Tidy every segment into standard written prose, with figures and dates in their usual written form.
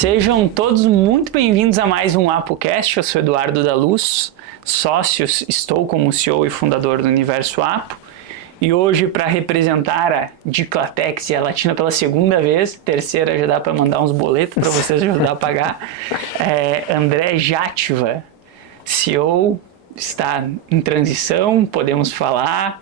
Sejam todos muito bem-vindos a mais um ApoCast. Eu sou Eduardo da Luz, estou como CEO e fundador do Universo Apo. E hoje, para representar a Diclatex e a Latina pela segunda vez, terceira já dá para mandar uns boletos para vocês ajudar a pagar, André Játiva, CEO, está em transição, podemos falar,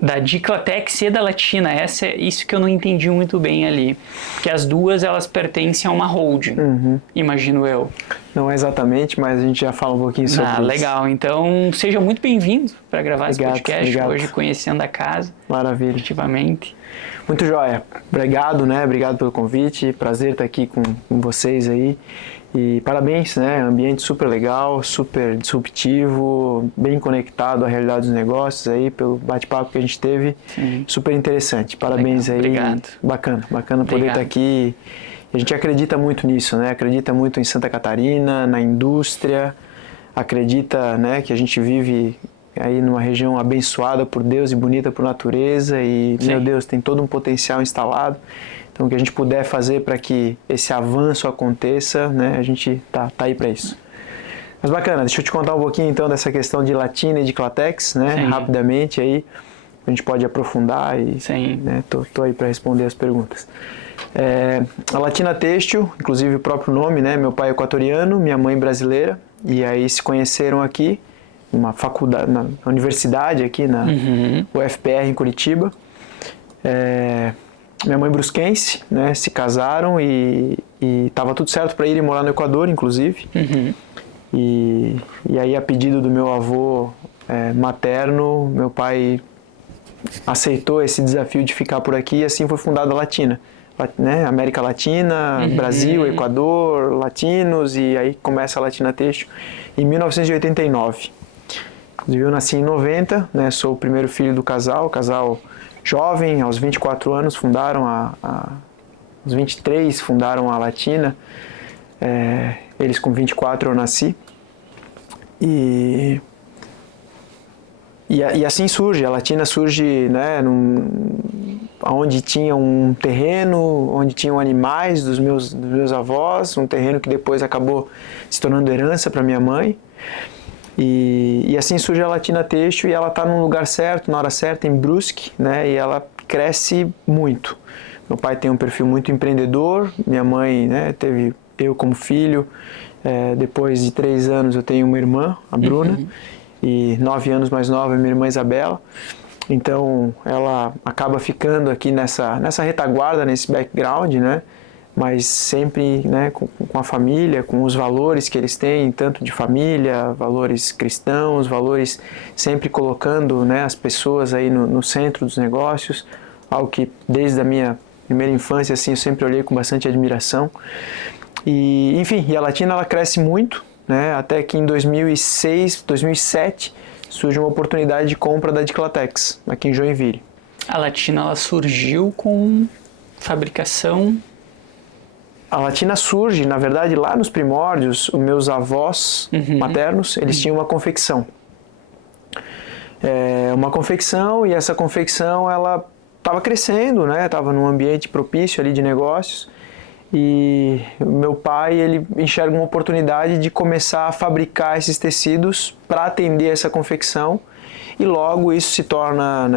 da Diclatex e da Latina. Isso que eu não entendi muito bem ali, que as duas elas pertencem a uma holding, imagino eu. Não exatamente, mas a gente já fala um pouquinho sobre isso. Legal, então seja muito bem-vindo para gravar esse podcast obrigado. Hoje, conhecendo a casa. Maravilha. Efetivamente. Muito joia. Obrigado, Obrigado pelo convite. Prazer estar aqui com vocês aí. E parabéns, Ambiente super legal, super disruptivo, bem conectado à realidade dos negócios aí, pelo bate-papo que a gente teve. Sim. Super interessante. Parabéns legal. aí. Obrigado. Bacana poder estar aqui. A gente acredita muito nisso, Acredita muito em Santa Catarina, na indústria. Acredita, que a gente vive aí numa região abençoada por Deus e bonita por natureza. E, Sim. Meu Deus, tem todo um potencial instalado. Então, o que a gente puder fazer para que esse avanço aconteça, a gente tá aí para isso. Mas bacana, deixa eu te contar um pouquinho então dessa questão de Latina e de Diclatex, rapidamente aí, a gente pode aprofundar e tô aí para responder as perguntas. A Latina Têxtil, inclusive o próprio nome, meu pai é equatoriano, minha mãe brasileira, e aí se conheceram aqui, numa faculdade, na universidade aqui, na UFPR em Curitiba. Minha mãe brusquense, se casaram e estava tudo certo para irem morar no Equador, inclusive. E aí, a pedido do meu avô materno, meu pai aceitou esse desafio de ficar por aqui e assim foi fundada a Latina. América Latina, Brasil, Equador, latinos, e aí começa a Latina Têxtil em 1989. Inclusive eu nasci em 90, sou o primeiro filho do casal jovem, aos 24 anos fundaram aos 23 fundaram a Latina, eles com 24 eu nasci, e assim surge, a Latina surge, onde tinha um terreno, onde tinham animais dos meus avós, um terreno que depois acabou se tornando herança para minha mãe. E assim surge a Latina Têxtil e ela está num lugar certo, na hora certa, em Brusque, e ela cresce muito. Meu pai tem um perfil muito empreendedor, minha mãe teve eu como filho, depois de 3 anos eu tenho uma irmã, a Bruna, e 9 anos mais nova, minha irmã Isabela. Então ela acaba ficando aqui nessa retaguarda, nesse background, mas sempre com a família, com os valores que eles têm, tanto de família, valores cristãos, valores sempre colocando as pessoas aí no centro dos negócios, algo que desde a minha primeira infância assim, eu sempre olhei com bastante admiração. E enfim, a Latina ela cresce muito, até que em 2006, 2007 surge uma oportunidade de compra da Diclatex, aqui em Joinville. A Latina ela surgiu com fabricação... A Latina surge, na verdade, lá nos primórdios, os meus avós maternos, eles tinham uma confecção. E essa confecção, ela estava crescendo, estava num ambiente propício ali de negócios. E o meu pai, ele enxerga uma oportunidade de começar a fabricar esses tecidos para atender essa confecção. E logo isso se torna,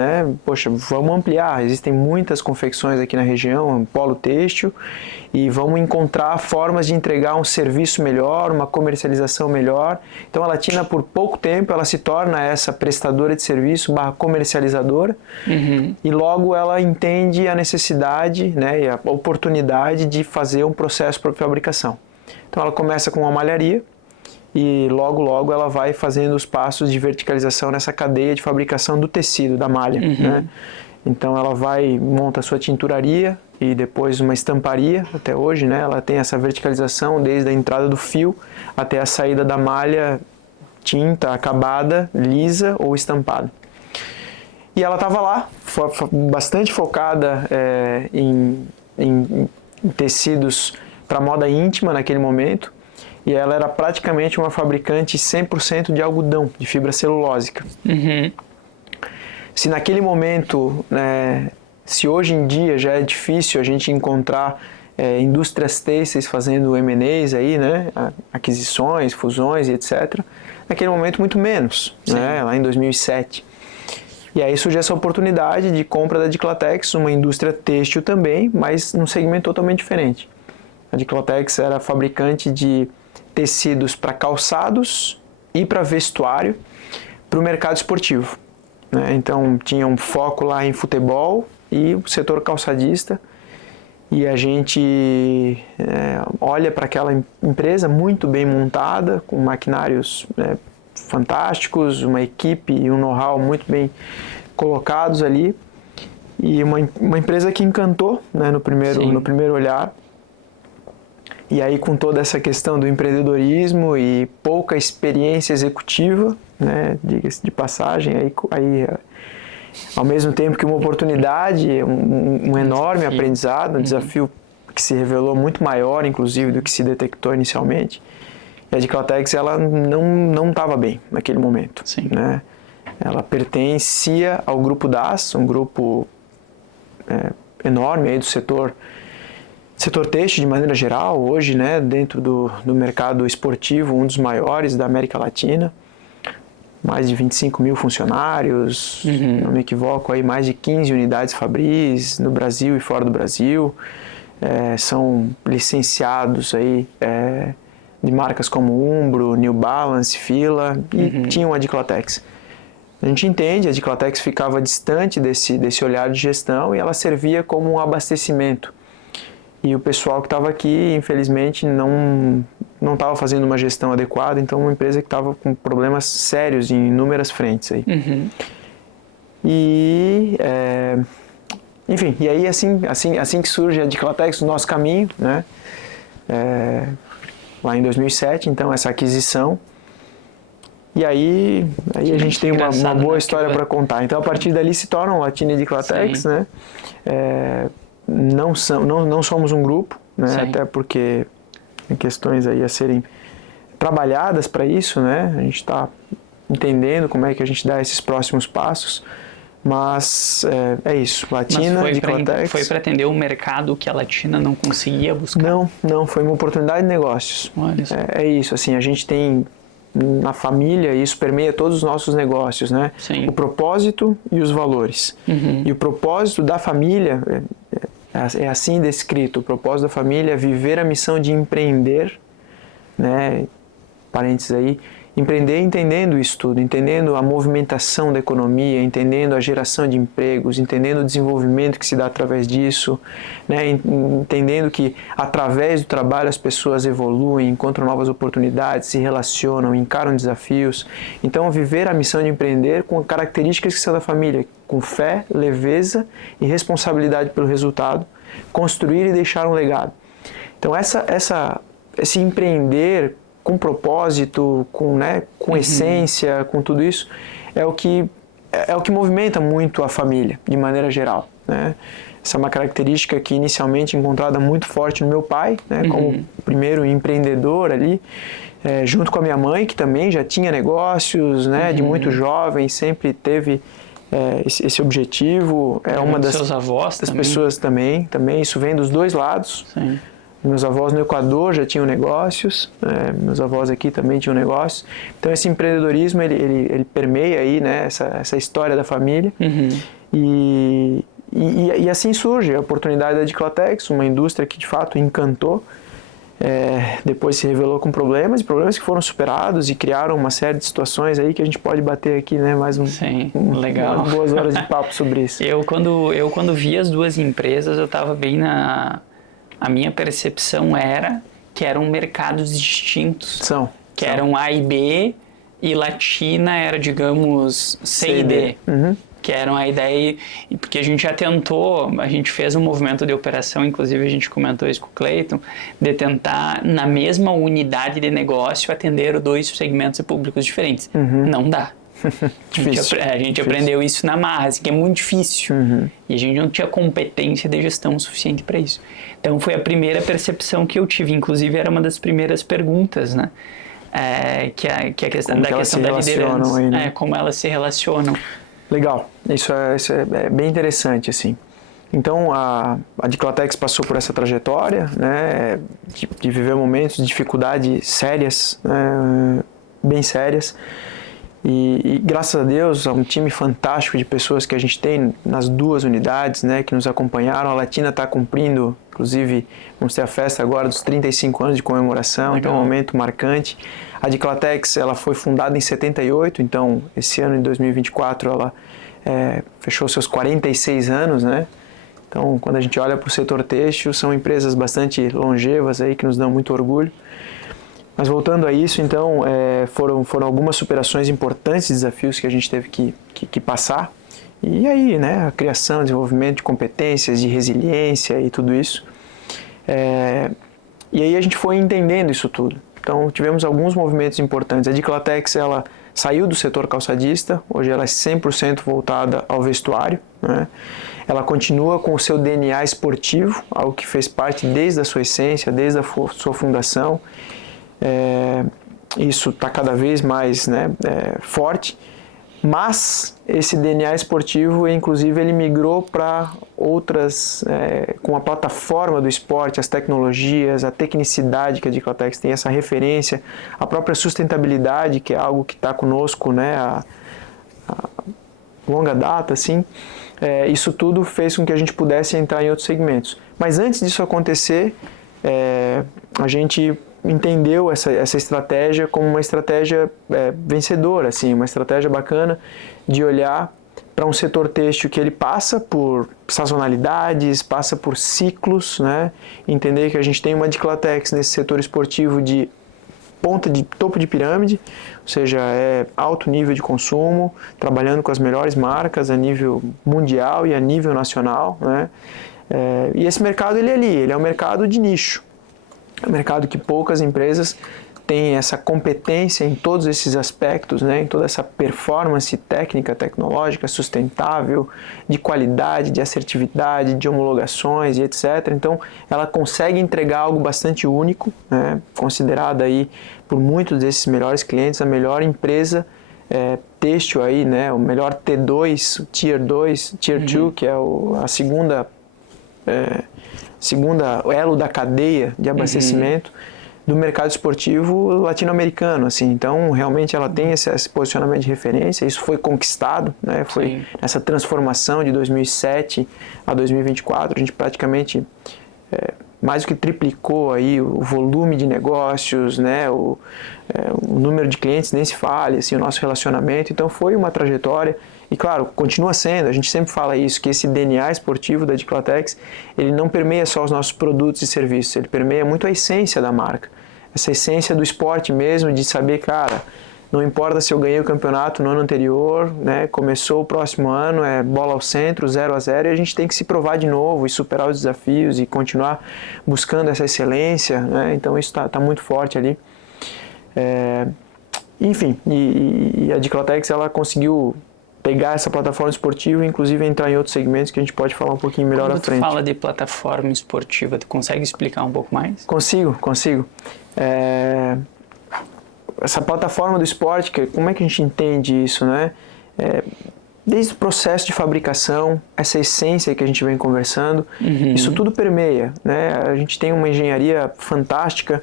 poxa, vamos ampliar, existem muitas confecções aqui na região, um polo têxtil, e vamos encontrar formas de entregar um serviço melhor, uma comercialização melhor. Então a Latina, por pouco tempo, ela se torna essa prestadora de serviço / comercializadora, e logo ela entende a necessidade e a oportunidade de fazer um processo para fabricação. Então ela começa com uma malharia, e logo ela vai fazendo os passos de verticalização nessa cadeia de fabricação do tecido, da malha. Então ela monta a sua tinturaria e depois uma estamparia, até hoje, ela tem essa verticalização desde a entrada do fio até a saída da malha, tinta, acabada, lisa ou estampada. E ela estava lá, bastante focada em tecidos para moda íntima naquele momento, e ela era praticamente uma fabricante 100% de algodão, de fibra celulósica. Se naquele momento, se hoje em dia já é difícil a gente encontrar indústrias têxteis fazendo M&As aí, né? Aquisições, fusões e etc. Naquele momento muito menos, né? Lá em 2007. E aí surge essa oportunidade de compra da Diclatex, uma indústria têxtil também, mas num segmento totalmente diferente. A Diclatex era fabricante de tecidos para calçados e para vestuário para o mercado esportivo, né? Então tinha um foco lá em futebol e o setor calçadista, e a gente olha para aquela empresa muito bem montada, com maquinários fantásticos, uma equipe e um know-how muito bem colocados ali, e uma empresa que encantou, né, no primeiro olhar. E aí, com toda essa questão do empreendedorismo e pouca experiência executiva, né, diga-se de passagem, aí ao mesmo tempo que uma oportunidade, um enorme aprendizado, um desafio que se revelou muito maior, inclusive, do que se detectou inicialmente. E a Diclatex, ela não estava bem naquele momento, né? Ela pertencia ao grupo DAS, um grupo enorme aí do setor têxtil de maneira geral, hoje, né, dentro do mercado esportivo, um dos maiores da América Latina, mais de 25 mil funcionários, não me equivoco, aí mais de 15 unidades Fabris no Brasil e fora do Brasil, são licenciados aí, de marcas como Umbro, New Balance, Fila, e tinham a Diclatex. A gente entende, a Diclatex ficava distante desse olhar de gestão e ela servia como um abastecimento. E o pessoal que estava aqui, infelizmente, não estava fazendo uma gestão adequada, então uma empresa que estava com problemas sérios em inúmeras frentes aí. E, enfim, e aí assim que surge a Diclatex, o nosso caminho, né? Lá em 2007, então, essa aquisição. E aí a gente tem uma boa história para contar. Então, a partir dali se tornam Latina e Diclatex, né? Não somos um grupo, né? Até porque tem questões aí a serem trabalhadas para isso, né? A gente está entendendo como é que a gente dá esses próximos passos, mas é isso, Latina, Diclatex. Foi para atender um mercado que a Latina não conseguia buscar? Não, foi uma oportunidade de negócios. Olha só. É isso, assim, a gente tem na família, e isso permeia todos os nossos negócios, né? Sim. O propósito e os valores. E o propósito da família é assim descrito: o propósito da família é viver a missão de empreender, né? Parênteses aí, empreender entendendo isso tudo, entendendo a movimentação da economia, entendendo a geração de empregos, entendendo o desenvolvimento que se dá através disso, né? Entendendo que através do trabalho as pessoas evoluem, encontram novas oportunidades, se relacionam, encaram desafios. Então, viver a missão de empreender com características que são da família, com fé, leveza e responsabilidade pelo resultado, construir e deixar um legado. Então, esse empreender com propósito, com essência, com tudo isso, é o que movimenta muito a família, de maneira geral, né? Essa é uma característica que inicialmente encontrada muito forte no meu pai, né? Como o primeiro empreendedor ali, junto com a minha mãe, que também já tinha negócios, né? De muito jovem, sempre teve esse objetivo. Uma das seus avós das também. Pessoas também, isso vem dos dois lados. Sim. Meus avós no Equador já tinham negócios, meus avós aqui também tinham negócios. Então esse empreendedorismo ele permeia aí, né, essa história da família. E assim surge a oportunidade da Diclatex, uma indústria que de fato encantou. Depois se revelou com problemas que foram superados e criaram uma série de situações aí que a gente pode bater aqui, né, mais legal. Umas boas horas de papo sobre isso. Eu quando vi as duas empresas, eu estava bem a minha percepção era que eram mercados distintos. Que eram A e B, e Latina era, digamos, C e D. Que eram a ideia, porque a gente já tentou, a gente fez um movimento de operação, inclusive a gente comentou isso com o Cleiton, de tentar, na mesma unidade de negócio, atender dois segmentos públicos diferentes. Não dá. A gente aprendeu isso na marra, assim, que é muito difícil. E a gente não tinha competência de gestão suficiente para isso. Então foi a primeira percepção que eu tive, inclusive era uma das primeiras perguntas, né? Que a questão da liderança, aí, né? Como elas se relacionam. Legal, isso é bem interessante, assim. Então a Diclatex passou por essa trajetória, né, de viver momentos de dificuldade sérias, né, bem sérias. E graças a Deus, é um time fantástico de pessoas que a gente tem nas duas unidades, né, que nos acompanharam. A Latina está cumprindo, inclusive, vamos ter a festa agora dos 35 anos de comemoração, Legal. Então é um momento marcante. A Diclatex, ela foi fundada em 78, então esse ano, em 2024, ela fechou seus 46 anos, né? Então, quando a gente olha para o setor têxtil, são empresas bastante longevas aí, que nos dão muito orgulho. Mas voltando a isso, então, foram algumas superações importantes, desafios que a gente teve que passar. E aí, né, a criação, desenvolvimento de competências, de resiliência e tudo isso. E aí a gente foi entendendo isso tudo. Então, tivemos alguns movimentos importantes. A Diclatex, ela saiu do setor calçadista, hoje ela é 100% voltada ao vestuário, né? Ela continua com o seu DNA esportivo, algo que fez parte desde a sua essência, desde a sua fundação. Isso está cada vez mais, né, forte, mas esse DNA esportivo, inclusive, ele migrou para outras, com a plataforma do esporte, as tecnologias, a tecnicidade que a Diclatex tem, essa referência, a própria sustentabilidade, que é algo que está conosco, né, a longa data, assim. Isso tudo fez com que a gente pudesse entrar em outros segmentos. Mas antes disso acontecer, a gente entendeu essa estratégia como uma estratégia vencedora, assim, uma estratégia bacana de olhar para um setor têxtil que ele passa por sazonalidades, passa por ciclos, né? Entender que a gente tem uma Diclatex nesse setor esportivo de topo de pirâmide, ou seja, alto nível de consumo, trabalhando com as melhores marcas a nível mundial e a nível nacional, né? E esse mercado, ele é um mercado de nicho. É um mercado que poucas empresas têm essa competência em todos esses aspectos, né, em toda essa performance técnica, tecnológica, sustentável, de qualidade, de assertividade, de homologações e etc. Então, ela consegue entregar algo bastante único, né, considerada aí por muitos desses melhores clientes a melhor empresa têxtil aí, né, o melhor T2, o Tier 2, Tier 2, que é a segunda elo da cadeia de abastecimento do mercado esportivo latino-americano, assim. Então, realmente ela tem esse posicionamento de referência, isso foi conquistado, né? Foi essa transformação de 2007 a 2024, a gente praticamente mais do que triplicou aí o volume de negócios, né? O número de clientes nem se fale, assim, o nosso relacionamento. Então, foi uma trajetória. E claro, continua sendo, a gente sempre fala isso, que esse DNA esportivo da Diclatex, ele não permeia só os nossos produtos e serviços, ele permeia muito a essência da marca. Essa essência do esporte mesmo, de saber, cara, não importa se eu ganhei o campeonato no ano anterior, né, começou o próximo ano, é bola ao centro, 0-0, e a gente tem que se provar de novo e superar os desafios e continuar buscando essa excelência, né, então isso tá muito forte ali. Enfim, e a Diclatex, ela conseguiu pegar essa plataforma esportiva e inclusive entrar em outros segmentos que a gente pode falar um pouquinho melhor à frente. Quando tu fala de plataforma esportiva, tu consegue explicar um pouco mais? Consigo. Essa plataforma do esporte, como é que a gente entende isso, né? Desde o processo de fabricação, essa essência que a gente vem conversando, isso tudo permeia, né? A gente tem uma engenharia fantástica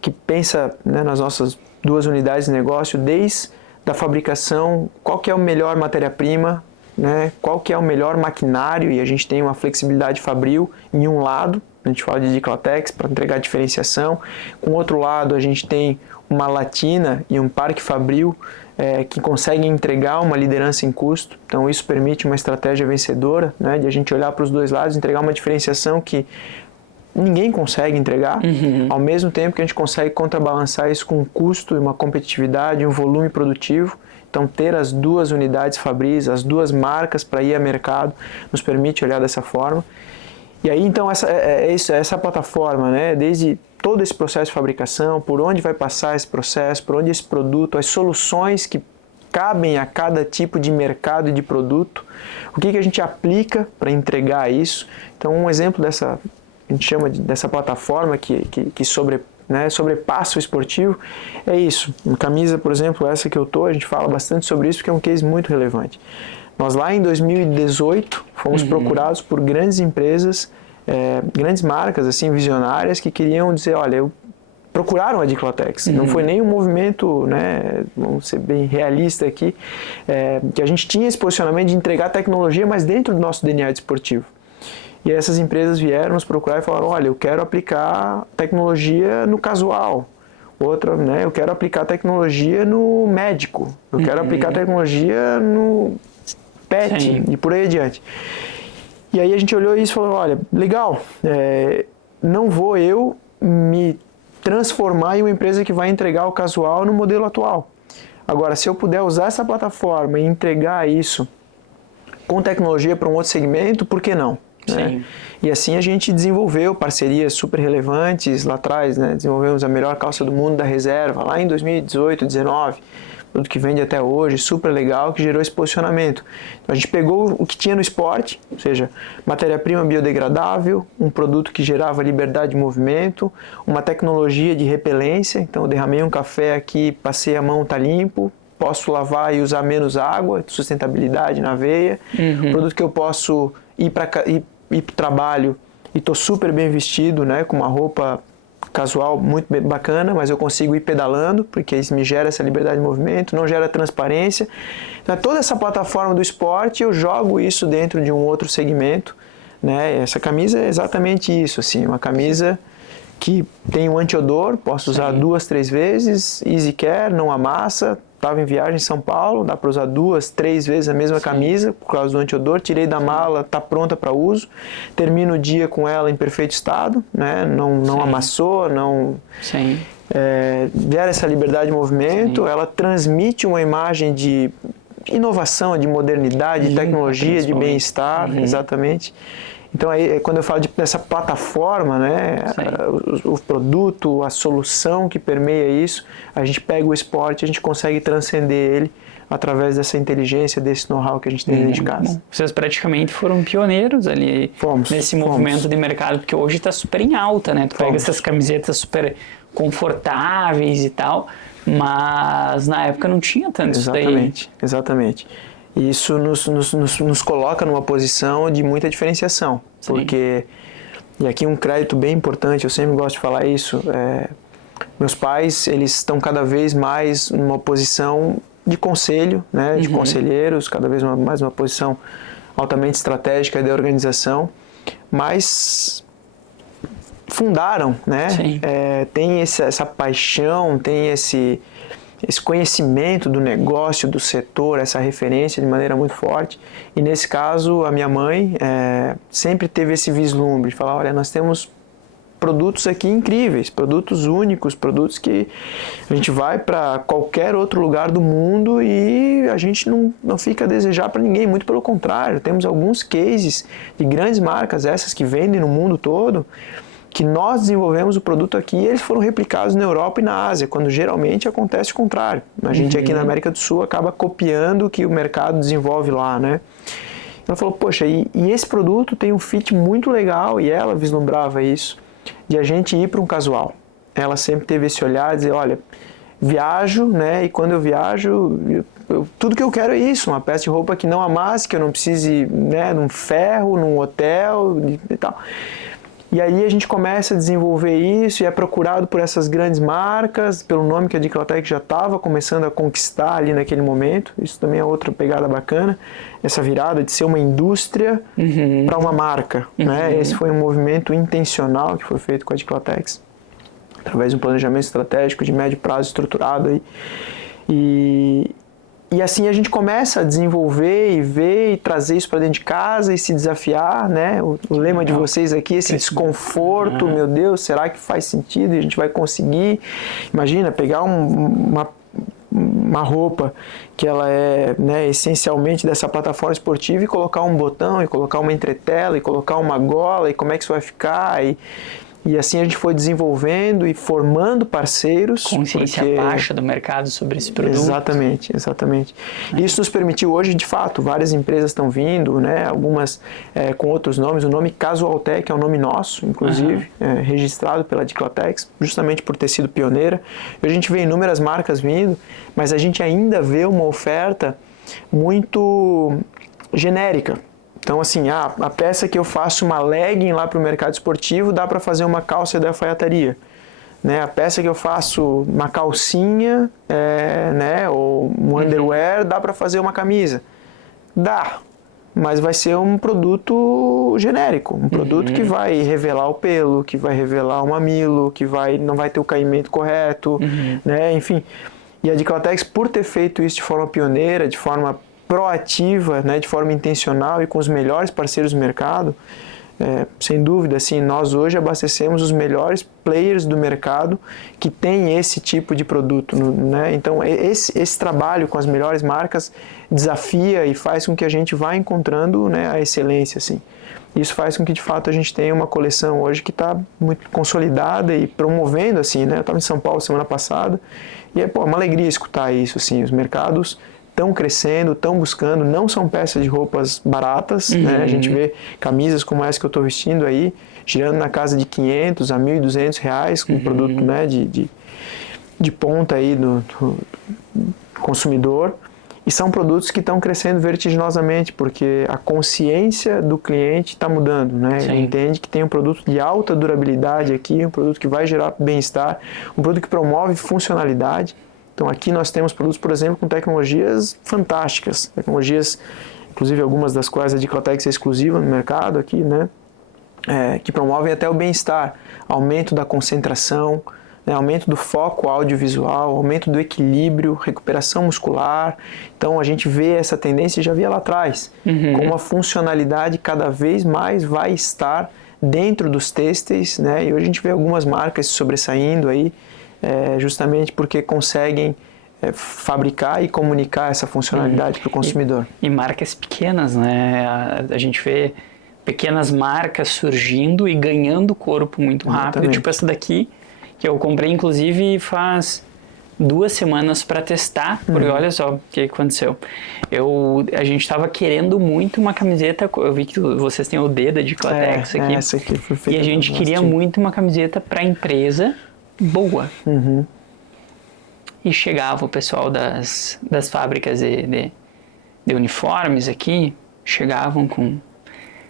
que pensa, né, nas nossas duas unidades de negócio, desde da fabricação, qual que é a melhor matéria-prima, né? Qual que é o melhor maquinário, e a gente tem uma flexibilidade fabril em um lado, a gente fala de Diclatex para entregar diferenciação, com o outro lado a gente tem uma Latina e um parque fabril que conseguem entregar uma liderança em custo, então isso permite uma estratégia vencedora, né? De a gente olhar para os dois lados, entregar uma diferenciação que ninguém consegue entregar, ao mesmo tempo que a gente consegue contrabalançar isso com um custo e uma competitividade, um volume produtivo. Então, ter as duas unidades fabris, as duas marcas para ir a mercado, nos permite olhar dessa forma. E aí, então, essa plataforma, né, desde todo esse processo de fabricação, por onde vai passar esse processo, por onde esse produto, as soluções que cabem a cada tipo de mercado e de produto, o que a gente aplica para entregar isso. Então, um exemplo dessa, a gente chama dessa plataforma que sobrepassa o esportivo, é isso. Uma camisa, por exemplo, essa que eu tô, a gente fala bastante sobre isso porque é um case muito relevante. Nós lá em 2018 fomos procurados por grandes empresas, grandes marcas assim visionárias que queriam dizer, olha, procuraram a Diclatex. Não foi nem um movimento, né, vamos ser bem realista aqui, que a gente tinha esse posicionamento de entregar tecnologia, mas dentro do nosso DNA desportivo. E essas empresas vieram nos procurar e falaram, olha, eu quero aplicar tecnologia no casual. Outra, né, eu quero aplicar tecnologia no médico. Eu quero aplicar tecnologia no pet. Sim. E por aí adiante. E aí a gente olhou isso e falou, olha, legal, não vou eu me transformar em uma empresa que vai entregar o casual no modelo atual. Agora, se eu puder usar essa plataforma e entregar isso com tecnologia para um outro segmento, por que não? Né? E assim a gente desenvolveu parcerias super relevantes lá atrás, né? Desenvolvemos a melhor calça do mundo da reserva lá em 2018, 2019, produto que vende até hoje, super legal, que gerou esse posicionamento. Então, a gente pegou o que tinha no esporte, ou seja, matéria-prima biodegradável, um produto que gerava liberdade de movimento, uma tecnologia de repelência, então eu derramei um café aqui, passei a mão, tá limpo, posso lavar e usar menos água, sustentabilidade na veia, produto que eu posso ir para o trabalho e estou super bem vestido, né, com uma roupa casual muito bacana, mas eu consigo ir pedalando, porque isso me gera essa liberdade de movimento, não gera transparência. Então, toda essa plataforma do esporte, eu jogo isso dentro de um outro segmento, né? Essa camisa é exatamente isso, assim, uma camisa que tem um anti-odor, posso usar 2, 3 vezes, easy care, não amassa. Estava em viagem em São Paulo, dá para usar 2, 3 vezes a mesma camisa por causa do anti-odor, tirei da mala, está pronta para uso, termino o dia com ela em perfeito estado, né? Não amassou, não gera essa liberdade de movimento, ela transmite uma imagem de inovação, de modernidade, de tecnologia, de bem-estar, exatamente. Então, aí, quando eu falo dessa plataforma, né, o produto, a solução que permeia isso, a gente pega o esporte, a gente consegue transcender ele através dessa inteligência, desse know-how que a gente tem dentro de casa. Bom, vocês praticamente foram pioneiros ali nesse movimento de mercado, porque hoje está super em alta, né? Tu pega essas camisetas super confortáveis e tal, mas na época não tinha tanto isso daí. Exatamente. E isso nos coloca numa posição de muita diferenciação, porque, e aqui um crédito bem importante, eu sempre gosto de falar isso, meus pais, eles estão cada vez mais numa posição de conselho, né, de conselheiros, cada vez mais uma posição altamente estratégica da organização, mas fundaram, né, tem essa paixão, tem esse conhecimento do negócio, do setor, essa referência de maneira muito forte. E nesse caso, a minha mãe sempre teve esse vislumbre de falar, olha, nós temos produtos aqui incríveis, produtos únicos, produtos que a gente vai para qualquer outro lugar do mundo e a gente não fica a desejar para ninguém, muito pelo contrário, temos alguns cases de grandes marcas, essas que vendem no mundo todo, que nós desenvolvemos o produto aqui e eles foram replicados na Europa e na Ásia, quando geralmente acontece o contrário. A gente aqui na América do Sul acaba copiando o que o mercado desenvolve lá, né? Ela falou, poxa, e esse produto tem um fit muito legal, e ela vislumbrava isso, de a gente ir para um casual. Ela sempre teve esse olhar, dizer, olha, viajo, né, e quando eu viajo, tudo que eu quero é isso, uma peça de roupa que não amasse, que eu não precise, né, num ferro, num hotel e tal. E aí a gente começa a desenvolver isso e é procurado por essas grandes marcas, pelo nome que a Diclatex já estava começando a conquistar ali naquele momento. Isso também é outra pegada bacana, essa virada de ser uma indústria para uma marca. Né? Esse foi um movimento intencional que foi feito com a Diclatex, através de um planejamento estratégico de médio prazo estruturado. Aí. E assim a gente começa a desenvolver e ver e trazer isso para dentro de casa e se desafiar, né? O lema de vocês aqui, esse desconforto, meu Deus, será que faz sentido e a gente vai conseguir? Imagina, pegar uma roupa que ela é, né, essencialmente dessa plataforma esportiva e colocar um botão, e colocar uma entretela, e colocar uma gola, e como é que isso vai ficar, e assim a gente foi desenvolvendo e formando parceiros. Consciência baixa do mercado sobre esse produto. Exatamente. Isso nos permitiu hoje, de fato, várias empresas estão vindo, né, algumas com outros nomes. O nome Casualtech é um nome nosso, inclusive, registrado pela Diclatex, justamente por ter sido pioneira. E a gente vê inúmeras marcas vindo, mas a gente ainda vê uma oferta muito genérica. Então, assim, a peça que eu faço uma legging lá para o mercado esportivo, dá para fazer uma calça da alfaiataria. Né? A peça que eu faço uma calcinha, né, ou um underwear, dá para fazer uma camisa. Dá, mas vai ser um produto genérico, um produto que vai revelar o pelo, que vai revelar o mamilo, que não vai ter o caimento correto, né? Enfim. E a Diclatex, por ter feito isso de forma pioneira, de forma proativa, né, de forma intencional e com os melhores parceiros do mercado, sem dúvida, assim, nós hoje abastecemos os melhores players do mercado que tem esse tipo de produto, né? Então, esse trabalho com as melhores marcas desafia e faz com que a gente vá encontrando, né, a excelência, assim. Isso faz com que, de fato, a gente tenha uma coleção hoje que está muito consolidada e promovendo, assim, né? Eu estava em São Paulo semana passada e é uma alegria escutar isso, assim, os mercados estão crescendo, estão buscando, não são peças de roupas baratas, né? A gente vê camisas como essa que eu estou vestindo aí, girando na casa de 500 a 1.200 reais, com produto, né, de ponta aí do consumidor, e são produtos que estão crescendo vertiginosamente, porque a consciência do cliente está mudando, né? Ele entende que tem um produto de alta durabilidade aqui, um produto que vai gerar bem-estar, um produto que promove funcionalidade. Então aqui nós temos produtos, por exemplo, com tecnologias fantásticas, tecnologias, inclusive algumas das quais a Diclatex é exclusiva no mercado aqui, né? Que promovem até o bem-estar, aumento da concentração, né? Aumento do foco audiovisual, aumento do equilíbrio, recuperação muscular. Então a gente vê essa tendência, já via lá atrás, como a funcionalidade cada vez mais vai estar dentro dos têxteis, né? E hoje a gente vê algumas marcas se sobressaindo aí, justamente porque conseguem fabricar e comunicar essa funcionalidade para o consumidor. E marcas pequenas, né? A gente vê pequenas marcas surgindo e ganhando corpo muito rápido. Exatamente. Tipo essa daqui, que eu comprei inclusive faz 2 semanas para testar, porque olha só o que aconteceu. A gente estava querendo muito uma camiseta, eu vi que vocês têm o D da Diclatex aqui, essa aqui foi feita, e a gente queria muito uma camiseta para empresa boa. E chegava o pessoal das fábricas de uniformes aqui,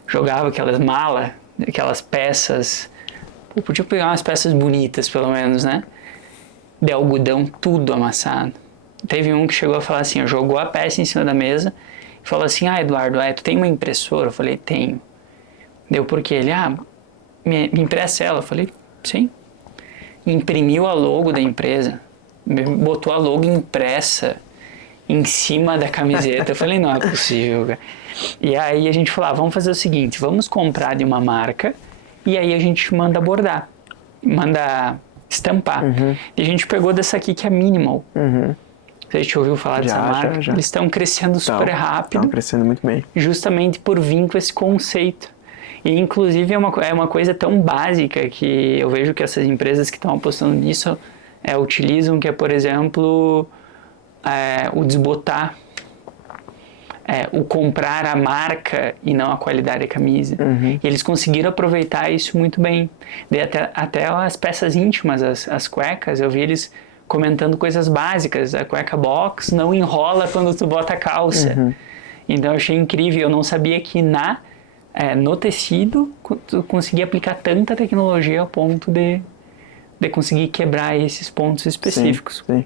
jogava aquelas malas, aquelas peças, podia pegar umas peças bonitas pelo menos, né? De algodão, tudo amassado. Teve um que chegou a falar assim, jogou a peça em cima da mesa e falou assim, Eduardo, tu tem uma impressora? Eu falei, tenho. Deu porque ele, me empresta ela? Eu falei, sim. Imprimiu a logo da empresa, botou a logo impressa em cima da camiseta. Eu falei, não é possível, cara. E aí a gente falou, vamos fazer o seguinte, vamos comprar de uma marca e aí a gente manda bordar, manda estampar. E a gente pegou dessa aqui que é Minimal. Você já ouviu falar dessa marca? Já. Eles estão crescendo super rápido. Estão crescendo muito bem. Justamente por vir com esse conceito. E inclusive é uma coisa tão básica que eu vejo que essas empresas que estão apostando nisso utilizam, que é, por exemplo, o desbotar, o comprar a marca e não a qualidade da camisa. E eles conseguiram aproveitar isso muito bem. Daí até as peças íntimas, as cuecas, eu vi eles comentando coisas básicas. A cueca box não enrola quando tu bota a calça. Então eu achei incrível, eu não sabia que no tecido tu conseguia aplicar tanta tecnologia ao ponto de conseguir quebrar esses pontos específicos. Sim.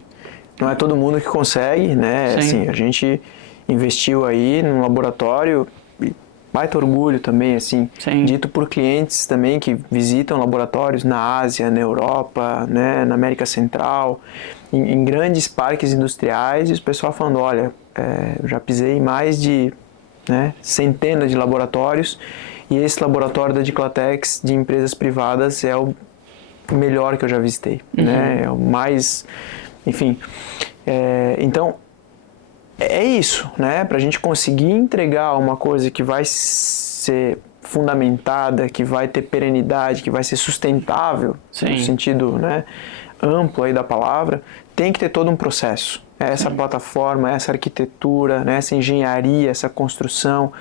Não é todo mundo que consegue, né? Assim, a gente investiu aí num laboratório, e baita orgulho também, assim, dito por clientes também que visitam laboratórios na Ásia, na Europa, né, na América Central, em grandes parques industriais, e o pessoal falando, olha, eu já pisei em mais de centenas de laboratórios, e esse laboratório da Diclatex de empresas privadas é o melhor que eu já visitei, né? É o mais, enfim, então é isso, né? Para a gente conseguir entregar uma coisa que vai ser fundamentada, que vai ter perenidade, que vai ser sustentável, no sentido, né, amplo aí da palavra, tem que ter todo um processo. Essa plataforma, essa arquitetura, né, essa engenharia, essa construção,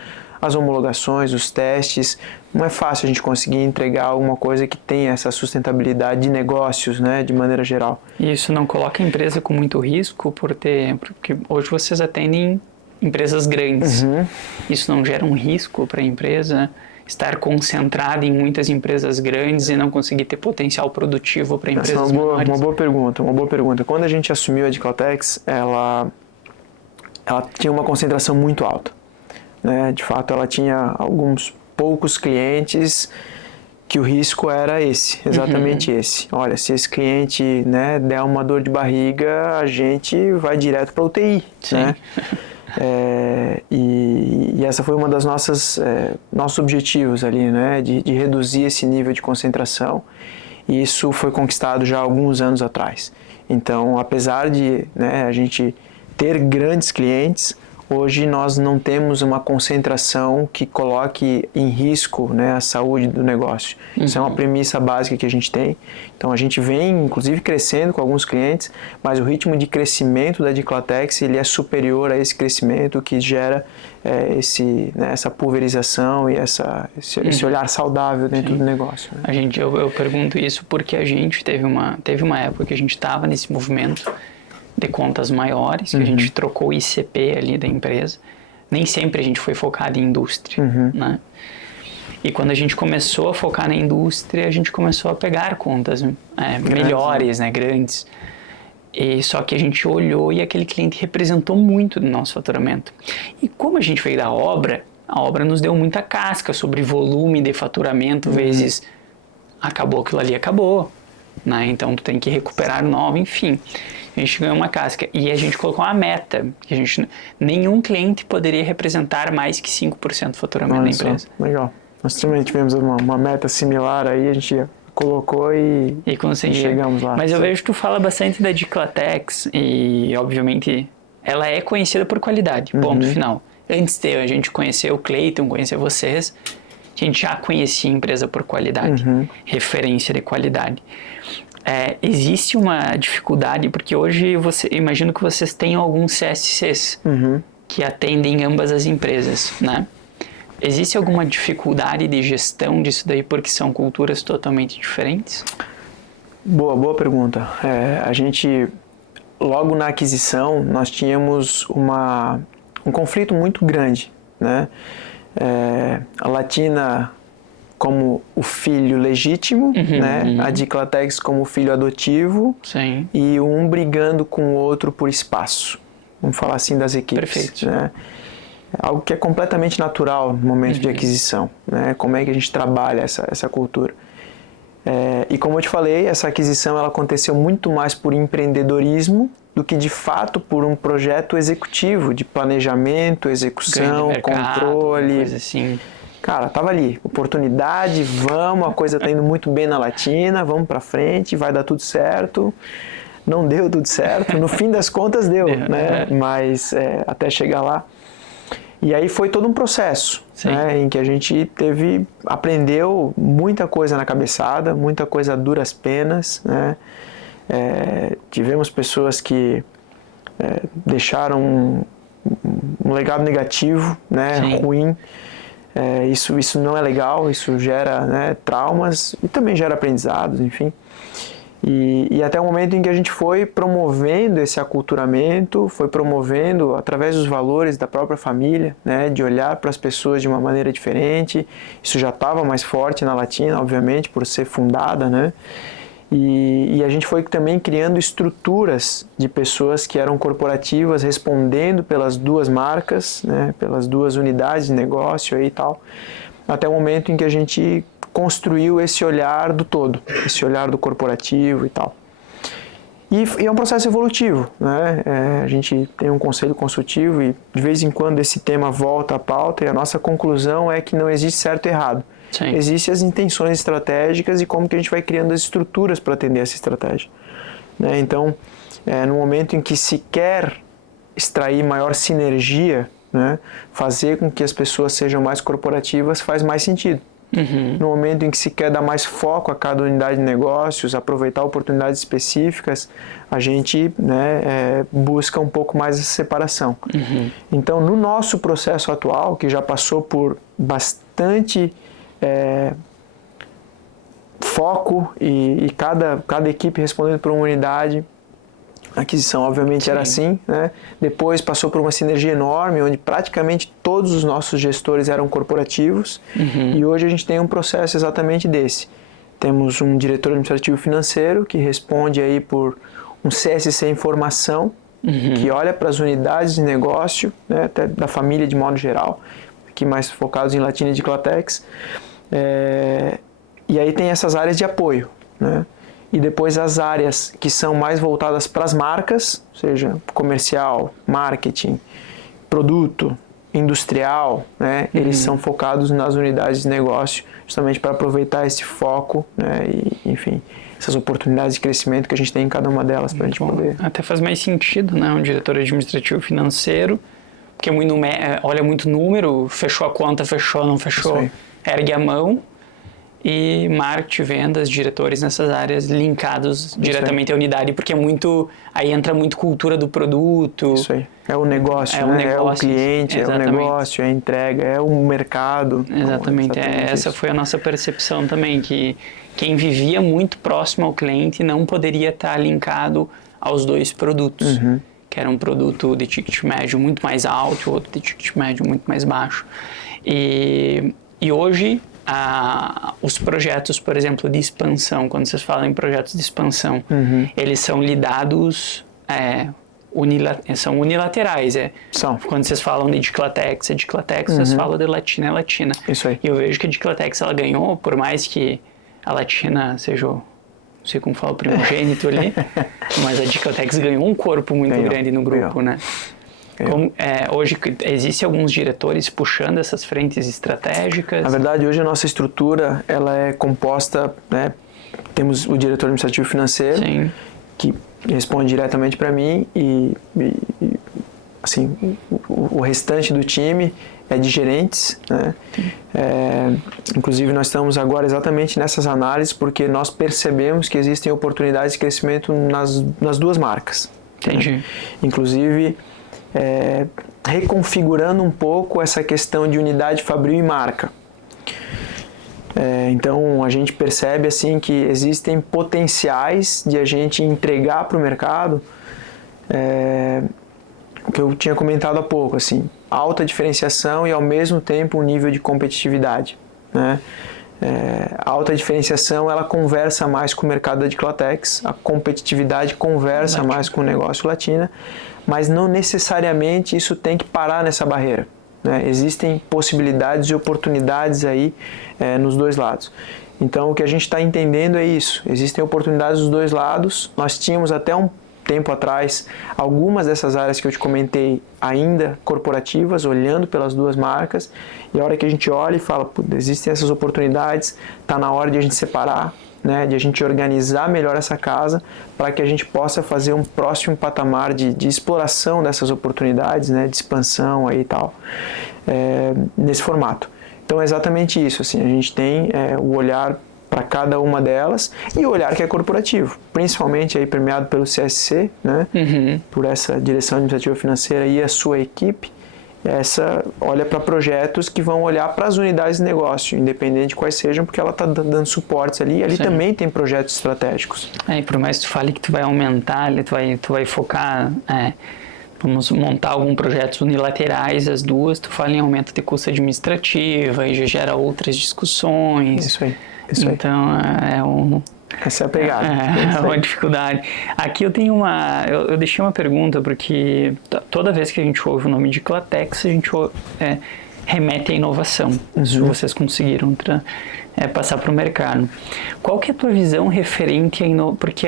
as homologações, os testes. Não é fácil a gente conseguir entregar alguma coisa que tenha essa sustentabilidade de negócios, né, de maneira geral. E isso não coloca a empresa com muito risco porque hoje vocês atendem empresas grandes. Isso não gera um risco para a empresa? Estar concentrada em muitas empresas grandes e não conseguir ter potencial produtivo para empresas menores? Uma boa pergunta. Quando a gente assumiu a Diclatex, ela tinha uma concentração muito alta, né? De fato, ela tinha alguns poucos clientes que o risco era exatamente esse. Olha, se esse cliente, né, der uma dor de barriga, a gente vai direto para UTI, né? E essa foi uma das nossos objetivos ali, né, de reduzir esse nível de concentração, e isso foi conquistado já há alguns anos atrás. Então, apesar de, né, a gente ter grandes clientes, hoje nós não temos uma concentração que coloque em risco, né, a saúde do negócio. Isso é uma premissa básica que a gente tem. Então a gente vem, inclusive, crescendo com alguns clientes, mas o ritmo de crescimento da Diclatex ele é superior a esse crescimento que gera essa pulverização e esse olhar saudável dentro do negócio, né? Eu pergunto isso porque a gente teve uma época que a gente estava nesse movimento de contas maiores, que a gente trocou o ICP ali da empresa. Nem sempre a gente foi focado em indústria, né? E quando a gente começou a focar na indústria, a gente começou a pegar contas melhores, né, grandes. E só que a gente olhou e aquele cliente representou muito do nosso faturamento. E como a gente veio da obra, a obra nos deu muita casca sobre volume de faturamento, vezes acabou aquilo ali, acabou, né? Então tu tem que recuperar novo, enfim. A gente ganhou uma casca e a gente colocou uma meta, que nenhum cliente poderia representar mais que 5% do faturamento da empresa. Legal. Nós também tivemos uma meta similar aí, a gente colocou e chegamos lá. Mas eu vejo que tu fala bastante da Diclatex e, obviamente, ela é conhecida por qualidade, ponto final. Antes de a gente conhecer o Cleiton, conhecer vocês, a gente já conhecia a empresa por qualidade, referência de qualidade. Existe uma dificuldade, porque hoje imagino que vocês tenham alguns CSCs que atendem ambas as empresas, né? Existe alguma dificuldade de gestão disso daí porque são culturas totalmente diferentes? Boa pergunta. A gente, logo na aquisição, nós tínhamos um conflito muito grande, né? A Latina como o filho legítimo, né? A Diclatex como o filho adotivo. Sim. E um brigando com o outro por espaço. Vamos falar assim das equipes. Perfeito. Né? Algo que é completamente natural no momento de aquisição, né? Como é que a gente trabalha essa cultura. E como eu te falei, essa aquisição ela aconteceu muito mais por empreendedorismo do que de fato por um projeto executivo de planejamento, execução, controle. Coisa assim. Cara, tava ali, oportunidade, a coisa tá indo muito bem na Latina, vamos pra frente, vai dar tudo certo. Não deu tudo certo, no fim das contas deu, né? Mas até chegar lá. E aí foi todo um processo, né? Em que a gente aprendeu muita coisa na cabeçada, muita coisa a duras penas, né? Tivemos pessoas que deixaram um legado negativo, né? Ruim. Isso não é legal, isso gera, né, traumas e também gera aprendizados, enfim. E até o momento em que a gente foi promovendo esse aculturamento, foi promovendo através dos valores da própria família, né, de olhar para as pessoas de uma maneira diferente. Isso já estava mais forte na Latina, obviamente, por ser fundada, né? E a gente foi também criando estruturas de pessoas que eram corporativas, respondendo pelas duas marcas, né, pelas duas unidades de negócio aí e tal, até o momento em que a gente construiu esse olhar do todo, esse olhar do corporativo e tal. E é um processo evolutivo, né? A gente tem um conselho consultivo e de vez em quando esse tema volta à pauta e a nossa conclusão é que não existe certo e errado. Existem as intenções estratégicas e como que a gente vai criando as estruturas para atender essa estratégia, né? Então, no momento em que se quer extrair maior sinergia, né, fazer com que as pessoas sejam mais corporativas faz mais sentido. No momento em que se quer dar mais foco a cada unidade de negócios, aproveitar oportunidades específicas, a gente, né, busca um pouco mais essa separação. Então, no nosso processo atual, que já passou por bastante foco e cada equipe respondendo por uma unidade, A aquisição, obviamente, era assim, né? Depois passou por uma sinergia enorme, onde praticamente todos os nossos gestores eram corporativos, e hoje a gente tem um processo exatamente desse. Temos um diretor administrativo financeiro que responde aí por um CSC Informação, que olha para as unidades de negócio, né, até da família de modo geral, aqui mais focados em Latina e Diclatex. E aí tem essas áreas de apoio, né? E depois as áreas que são mais voltadas para as marcas, seja comercial, marketing, produto, industrial, né? Eles são focados nas unidades de negócio, justamente para aproveitar esse foco, né? E, enfim, essas oportunidades de crescimento que a gente tem em cada uma delas para a gente poder... Até faz mais sentido, né? Um diretor administrativo financeiro, porque olha muito número, fechou a conta, fechou, não fechou, ergue a mão. E marketing, vendas, diretores nessas áreas linkados diretamente à unidade, porque aí entra muito cultura do produto. Isso aí. É o negócio, né? É o cliente, exatamente. É o negócio, é a entrega, é o mercado. Exatamente. Essa foi a nossa percepção também, que quem vivia muito próximo ao cliente não poderia estar linkado aos dois produtos. Que era um produto de ticket médio muito mais alto e outro de ticket médio muito mais baixo. E hoje... os projetos, por exemplo, de expansão, quando vocês falam em projetos de expansão, eles são lidados, são unilaterais. São. Quando vocês falam de Diclatex, vocês falam de Latina, é Latina. Isso aí. E eu vejo que a Diclatex, ela ganhou, por mais que a Latina seja, não sei como fala, o primogênito ali, mas a Diclatex ganhou um corpo muito grande no grupo, né? Hoje existem alguns diretores puxando essas frentes estratégicas? Na verdade, hoje a nossa estrutura ela é composta, né, temos o diretor administrativo financeiro, Sim. que responde diretamente para mim e assim, o restante do time é de gerentes, né? Inclusive nós estamos agora exatamente nessas análises porque nós percebemos que existem oportunidades de crescimento nas duas marcas. Entendi. Né? Inclusive reconfigurando um pouco essa questão de unidade fabril e marca. Então a gente percebe assim que existem potenciais de a gente entregar para o mercado o que eu tinha comentado há pouco, assim, alta diferenciação e ao mesmo tempo um nível de competitividade, né? A alta diferenciação ela conversa mais com o mercado da Diclatex, a competitividade conversa mais com o negócio Latina, mas não necessariamente isso tem que parar nessa barreira, né? Existem possibilidades e oportunidades aí nos dois lados. Então o que a gente está entendendo é isso, existem oportunidades dos dois lados. Nós tínhamos até um tempo atrás algumas dessas áreas que eu te comentei ainda corporativas, olhando pelas duas marcas, e a hora que a gente olha e fala, existem essas oportunidades, está na hora de a gente separar, né, de a gente organizar melhor essa casa para que a gente possa fazer um próximo patamar de exploração dessas oportunidades, né, de expansão aí e tal, nesse formato. Então é exatamente isso, assim, a gente tem o olhar para cada uma delas e o olhar que é corporativo, principalmente aí permeado pelo CSC, né? Por essa direção administrativa financeira e a sua equipe, olha para projetos que vão olhar para as unidades de negócio, independente de quais sejam, porque ela está dando suportes ali, e ali Sim. também tem projetos estratégicos. E por mais que tu fale que tu vai aumentar, tu vai focar, vamos montar alguns projetos unilaterais, as duas, tu fala em aumento de custo administrativo, aí já gera outras discussões. Isso aí. Então essa é a pegada. É uma dificuldade. Aqui eu tenho eu deixei uma pergunta, porque toda vez que a gente ouve o nome de Diclatex, a gente remete à inovação. Se vocês conseguiram passar para o mercado. Qual que é a tua visão referente a inovação? Porque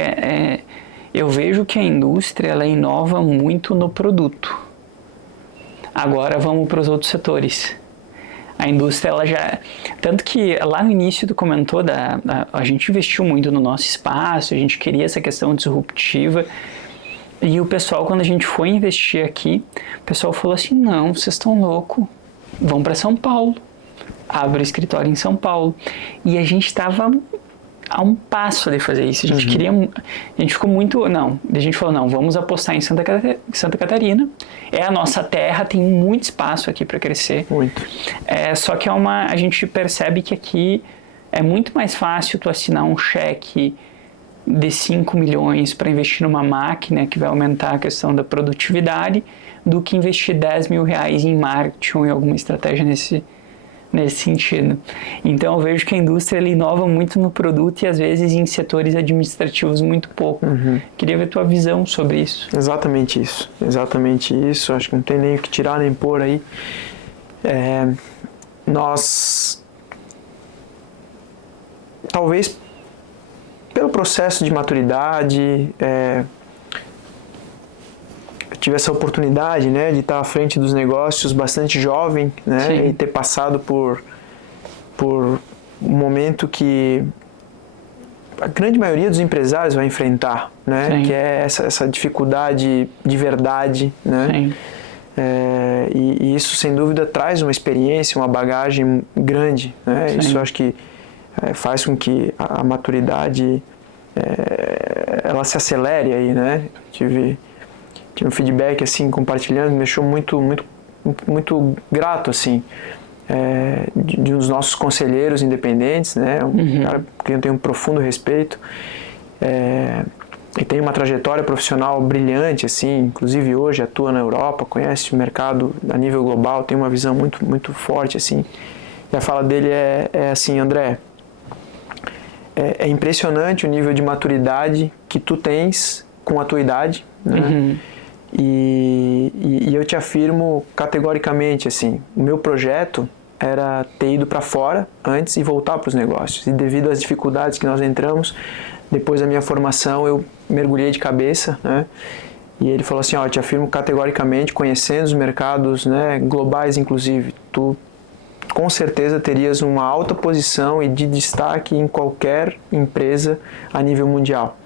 eu vejo que a indústria ela inova muito no produto. Agora vamos para os outros setores. A indústria, ela já... Tanto que lá no início tu comentou, a gente investiu muito no nosso espaço, a gente queria essa questão disruptiva. E o pessoal, quando a gente foi investir aqui, o pessoal falou assim, não, vocês estão loucos, vão para São Paulo, abre escritório em São Paulo. E a gente estava a um passo de fazer isso. A gente queria... A gente ficou muito... Não, a gente falou, não, vamos apostar em Santa Catarina. É a nossa terra, tem muito espaço aqui para crescer. Muito. Só que a gente percebe que aqui é muito mais fácil tu assinar um cheque de 5 milhões para investir numa máquina que vai aumentar a questão da produtividade do que investir 10 mil reais em marketing ou em alguma estratégia nesse sentido. Então eu vejo que a indústria ela inova muito no produto e às vezes em setores administrativos muito pouco. Queria ver tua visão sobre isso. Exatamente isso. Acho que não tem nem o que tirar nem pôr aí. Nós, talvez pelo processo de maturidade, eu tive essa oportunidade, né, de estar à frente dos negócios bastante jovem, né, Sim. e ter passado por um momento que a grande maioria dos empresários vai enfrentar, né, Sim. que é essa dificuldade de verdade, né. Sim. E isso, sem dúvida, traz uma experiência, uma bagagem grande, né? Sim. Isso acho que faz com que a maturidade ela se acelere aí, né? Tive um feedback assim compartilhando, me deixou muito grato assim, de um dos nossos conselheiros independentes, né? Um cara que eu tenho um profundo respeito. E tem uma trajetória profissional brilhante, assim, inclusive hoje atua na Europa, conhece o mercado a nível global, tem uma visão muito forte, assim. E a fala dele é assim: André, é impressionante o nível de maturidade que tu tens com a tua idade, né? E eu te afirmo categoricamente, assim, o meu projeto era ter ido para fora antes e voltar para os negócios. E devido às dificuldades que nós entramos, depois da minha formação, eu mergulhei de cabeça, né? E ele falou assim: ó, eu te afirmo categoricamente, conhecendo os mercados, né, globais inclusive, tu com certeza terias uma alta posição e de destaque em qualquer empresa a nível mundial.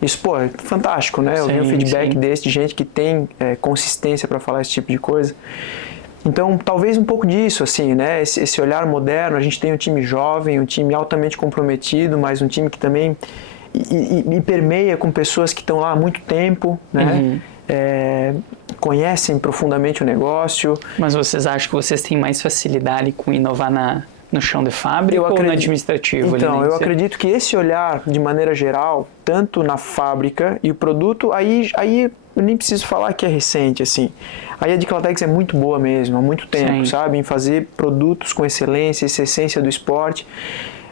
Isso, pô, é fantástico, né? Eu vi um feedback desse, de gente que tem consistência para falar esse tipo de coisa. Então, talvez um pouco disso, assim, né? Esse olhar moderno. A gente tem um time jovem, um time altamente comprometido, mas um time que também e permeia com pessoas que estão lá há muito tempo, né? Conhecem profundamente o negócio. Mas vocês acham que vocês têm mais facilidade com inovar no chão de fábrica ou no administrativo? Então, eu acredito que esse olhar, de maneira geral, tanto na fábrica e o produto, aí eu nem preciso falar que é recente, assim. Aí a Diclatex é muito boa mesmo, há muito tempo, sabe? Em fazer produtos com excelência, essa essência do esporte.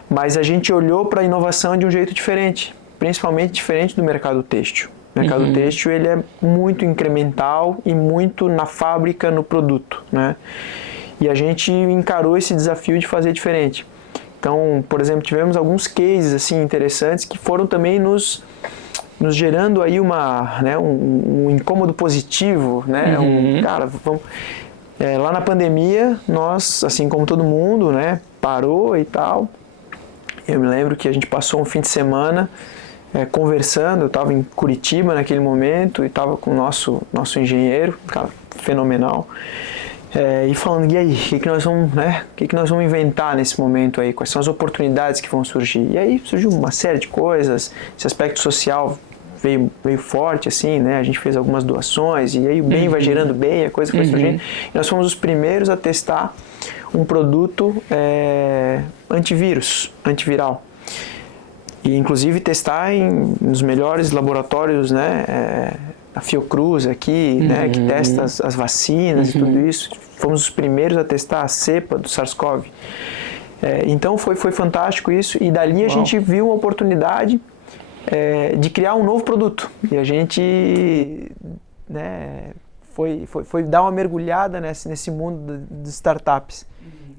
Mas a gente olhou para a inovação de um jeito diferente, principalmente diferente do mercado têxtil. O mercado têxtil, ele é muito incremental e muito na fábrica, no produto, né? E a gente encarou esse desafio de fazer diferente. Então, por exemplo, tivemos alguns cases assim interessantes que foram também nos gerando aí um incômodo positivo, né? Lá na pandemia, nós, assim como todo mundo, né, parou e tal. Eu me lembro que a gente passou um fim de semana conversando. Eu estava em Curitiba naquele momento e estava com o nosso engenheiro, um cara fenomenal. E falando, e aí, o que nós vamos inventar nesse momento aí? Quais são as oportunidades que vão surgir? E aí surgiu uma série de coisas, esse aspecto social veio forte, assim, né? A gente fez algumas doações e aí o bem vai gerando bem, a coisa foi surgindo. E nós fomos os primeiros a testar um produto antiviral. E inclusive testar nos melhores laboratórios, né? A Fiocruz aqui, né, que testa as vacinas e tudo isso. Fomos os primeiros a testar a cepa do SARS-CoV. Então foi fantástico isso, e dali a gente viu uma oportunidade de criar um novo produto. E a gente, né, foi dar uma mergulhada nesse mundo de startups.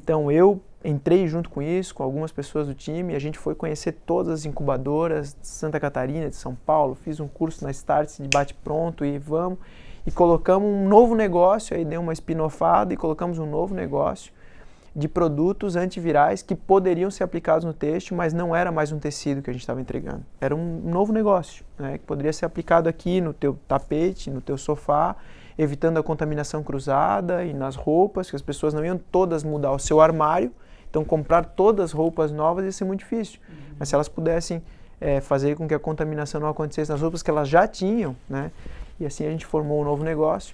Então eu entrei junto com isso, com algumas pessoas do time, e a gente foi conhecer todas as incubadoras de Santa Catarina, de São Paulo. Fiz um curso na Startse de bate-pronto e colocamos um novo negócio, aí deu uma spin-offada e colocamos um novo negócio de produtos antivirais que poderiam ser aplicados no têxtil, mas não era mais um tecido que a gente estava entregando. Era um novo negócio, né, que poderia ser aplicado aqui no teu tapete, no teu sofá, evitando a contaminação cruzada e nas roupas, que as pessoas não iam todas mudar o seu armário. Então, comprar todas as roupas novas ia ser muito difícil. Mas se elas pudessem fazer com que a contaminação não acontecesse nas roupas que elas já tinham, né? E assim a gente formou um novo negócio,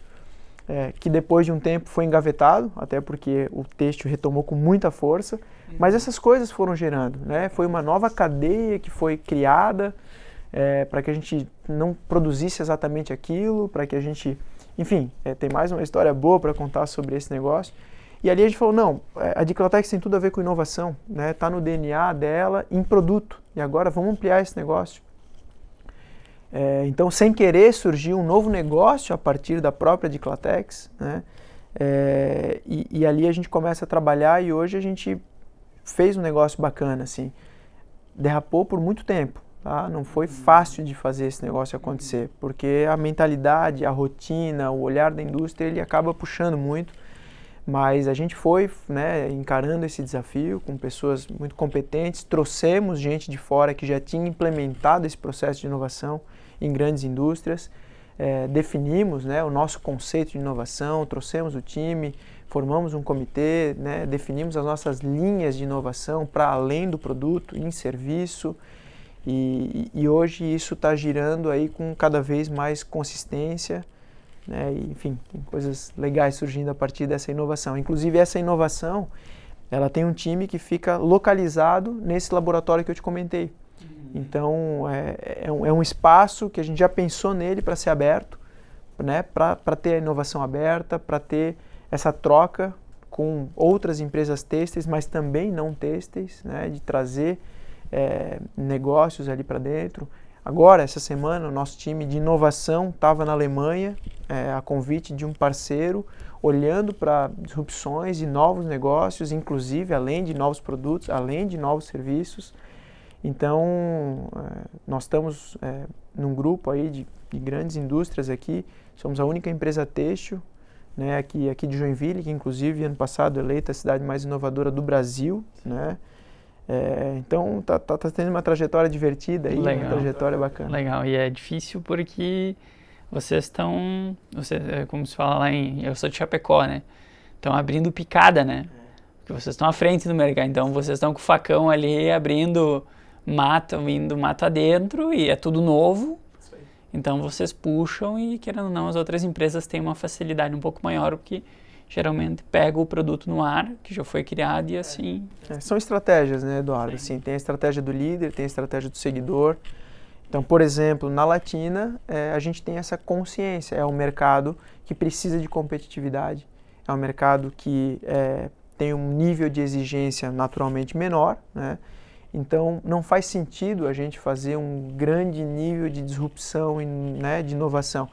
que depois de um tempo foi engavetado, até porque o têxtil retomou com muita força. Mas essas coisas foram gerando, né? Foi uma nova cadeia que foi criada, para que a gente não produzisse exatamente aquilo, para que a gente, enfim, tem mais uma história boa para contar sobre esse negócio. E ali a gente falou, não, a Diclatex tem tudo a ver com inovação, né? Tá no DNA dela em produto, e agora vamos ampliar esse negócio. Então, sem querer, surgiu um novo negócio a partir da própria Diclatex, né? E ali a gente começa a trabalhar e hoje a gente fez um negócio bacana, assim. Derrapou por muito tempo, tá? Não foi fácil de fazer esse negócio acontecer, porque a mentalidade, a rotina, o olhar da indústria, ele acaba puxando muito. Mas a gente foi, né, encarando esse desafio com pessoas muito competentes, trouxemos gente de fora que já tinha implementado esse processo de inovação em grandes indústrias, definimos, né, o nosso conceito de inovação, trouxemos o time, formamos um comitê, né, definimos as nossas linhas de inovação para além do produto, em serviço, e hoje isso está girando aí com cada vez mais consistência, né, e, enfim, tem coisas legais surgindo a partir dessa inovação. Inclusive essa inovação, ela tem um time que fica localizado nesse laboratório que eu te comentei. Então é um espaço que a gente já pensou nele para ser aberto, né, para ter a inovação aberta, para ter essa troca com outras empresas têxteis, mas também não têxteis, né, de trazer negócios ali para dentro. Agora, essa semana, o nosso time de inovação estava na Alemanha, a convite de um parceiro, olhando para disrupções e novos negócios, inclusive além de novos produtos, além de novos serviços. Então, nós estamos num grupo aí de grandes indústrias aqui, somos a única empresa têxtil, né, aqui de Joinville, que inclusive ano passado eleita a cidade mais inovadora do Brasil, né? Então tá tendo uma trajetória divertida aí, legal, uma trajetória bacana. Legal, e é difícil porque vocês estão, como se fala lá eu sou de Chapecó, né? Estão abrindo picada, né? Porque vocês estão à frente do mercado, então vocês estão com o facão ali abrindo indo mato adentro e é tudo novo. Então vocês puxam e, querendo ou não, as outras empresas têm uma facilidade um pouco maior, porque geralmente pega o produto no ar, que já foi criado, e assim... São estratégias, né, Eduardo? Assim, tem a estratégia do líder, tem a estratégia do seguidor. Então, por exemplo, na Latina, a gente tem essa consciência. É um mercado que precisa de competitividade. É um mercado que tem um nível de exigência naturalmente menor, né? Então, não faz sentido a gente fazer um grande nível de disrupção, né, de inovação.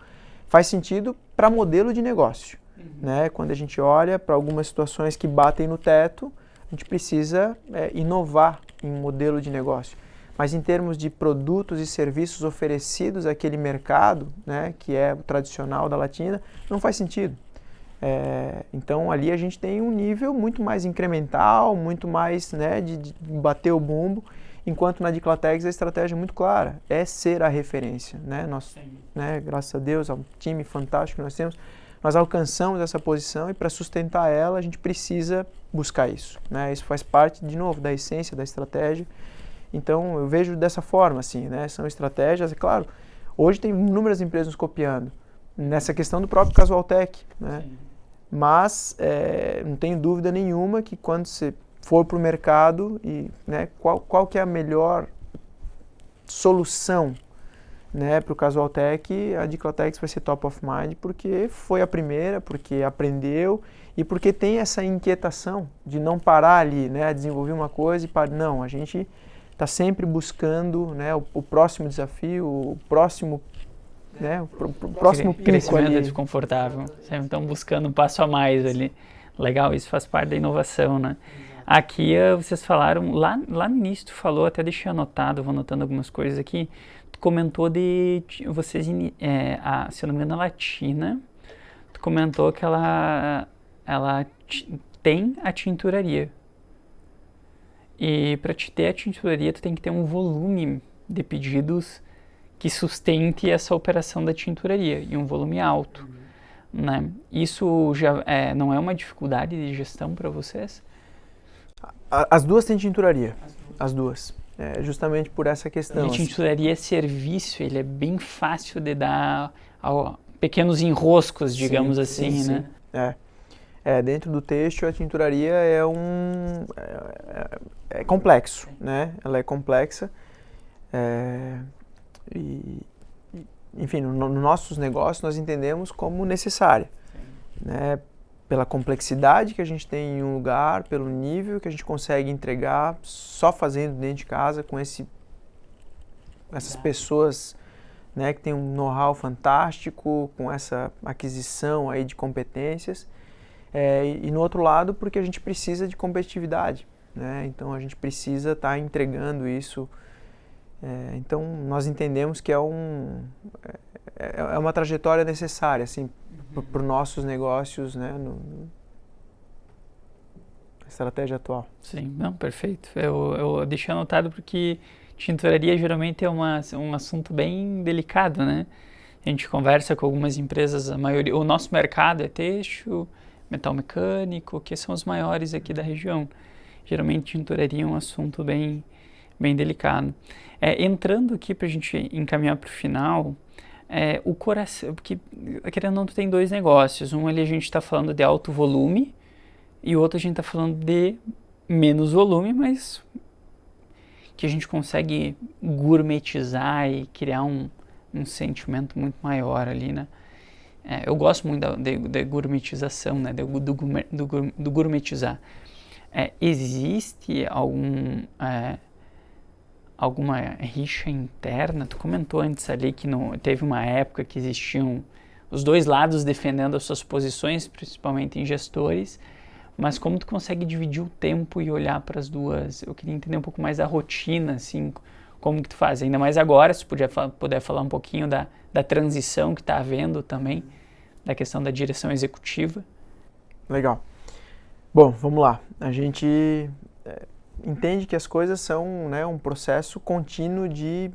Faz sentido para modelo de negócio. Né? Quando a gente olha para algumas situações que batem no teto, a gente precisa inovar em modelo de negócio. Mas em termos de produtos e serviços oferecidos àquele mercado, né, que é o tradicional da Latina, não faz sentido. Então ali a gente tem um nível muito mais incremental, muito mais, né, de bater o bumbo, enquanto na Diclatex a estratégia é muito clara, é ser a referência. Né? Nós, né, graças a Deus, ao time fantástico que nós temos, nós alcançamos essa posição e para sustentar ela a gente precisa buscar isso. Né? Isso faz parte, de novo, da essência da estratégia. Então eu vejo dessa forma, assim, né? São estratégias, é claro, hoje tem inúmeras empresas nos copiando, nessa questão do próprio Casualtech, né? Mas não tenho dúvida nenhuma que quando você for para o mercado, né, qual que é a melhor solução, né, para o Casualtech, a Diclatex vai ser top of mind, porque foi a primeira, porque aprendeu e porque tem essa inquietação de não parar ali, né, desenvolver uma coisa e parar. Não, a gente está sempre buscando, né, o próximo desafio, o próximo, né, o próximo pico crescimento ali. é desconfortável, sempre estão buscando um passo a mais ali. Legal, isso faz parte da inovação, né? Aqui vocês falaram, lá no início tu falou, até deixei anotado, vou anotando algumas coisas aqui, tu comentou de vocês, se eu não me engano, a Latina, tu comentou que ela tem a tinturaria. E para te ter a tinturaria, tu tem que ter um volume de pedidos que sustente essa operação da tinturaria, e um volume alto. Né? Isso já não é uma dificuldade de gestão para vocês? As duas têm tinturaria, as duas. Justamente por essa questão. A tinturaria é serviço, ele é bem fácil de dar pequenos enroscos, digamos assim, sim. né? Dentro do têxtil, a tinturaria é complexo, né? Ela é complexa. e enfim, nos nossos negócios nós entendemos como necessária, né? Pela complexidade que a gente tem em um lugar, pelo nível que a gente consegue entregar só fazendo dentro de casa com essas pessoas, né, que tem um know-how fantástico, com essa aquisição aí de competências, e no outro lado porque a gente precisa de competitividade, né? Então a gente precisa estar entregando isso. Então nós entendemos que é uma trajetória necessária, assim, para os nossos negócios, né, na estratégia atual. Sim, não, perfeito. Eu deixei anotado porque tintoraria geralmente é um assunto bem delicado, né? A gente conversa com algumas empresas, a maioria, o nosso mercado é têxtil, metal mecânico, que são os maiores aqui da região. Geralmente tintoraria é um assunto bem delicado. Entrando aqui para a gente encaminhar para o final, o coração, porque querendo ou não, tu tem dois negócios. Um ali a gente está falando de alto volume e o outro a gente está falando de menos volume, mas que a gente consegue gourmetizar e criar um sentimento muito maior ali, né? Eu gosto muito da gourmetização, né? Do gourmetizar. Existe alguma rixa interna? Tu comentou antes ali que teve uma época que existiam os dois lados defendendo as suas posições, principalmente em gestores, mas como tu consegue dividir o tempo e olhar para as duas? Eu queria entender um pouco mais a rotina, assim, como que tu faz, ainda mais agora, se puder falar um pouquinho da transição que está havendo também, da questão da direção executiva. Legal. Bom, vamos lá. A gente entende que as coisas são, né, um processo contínuo de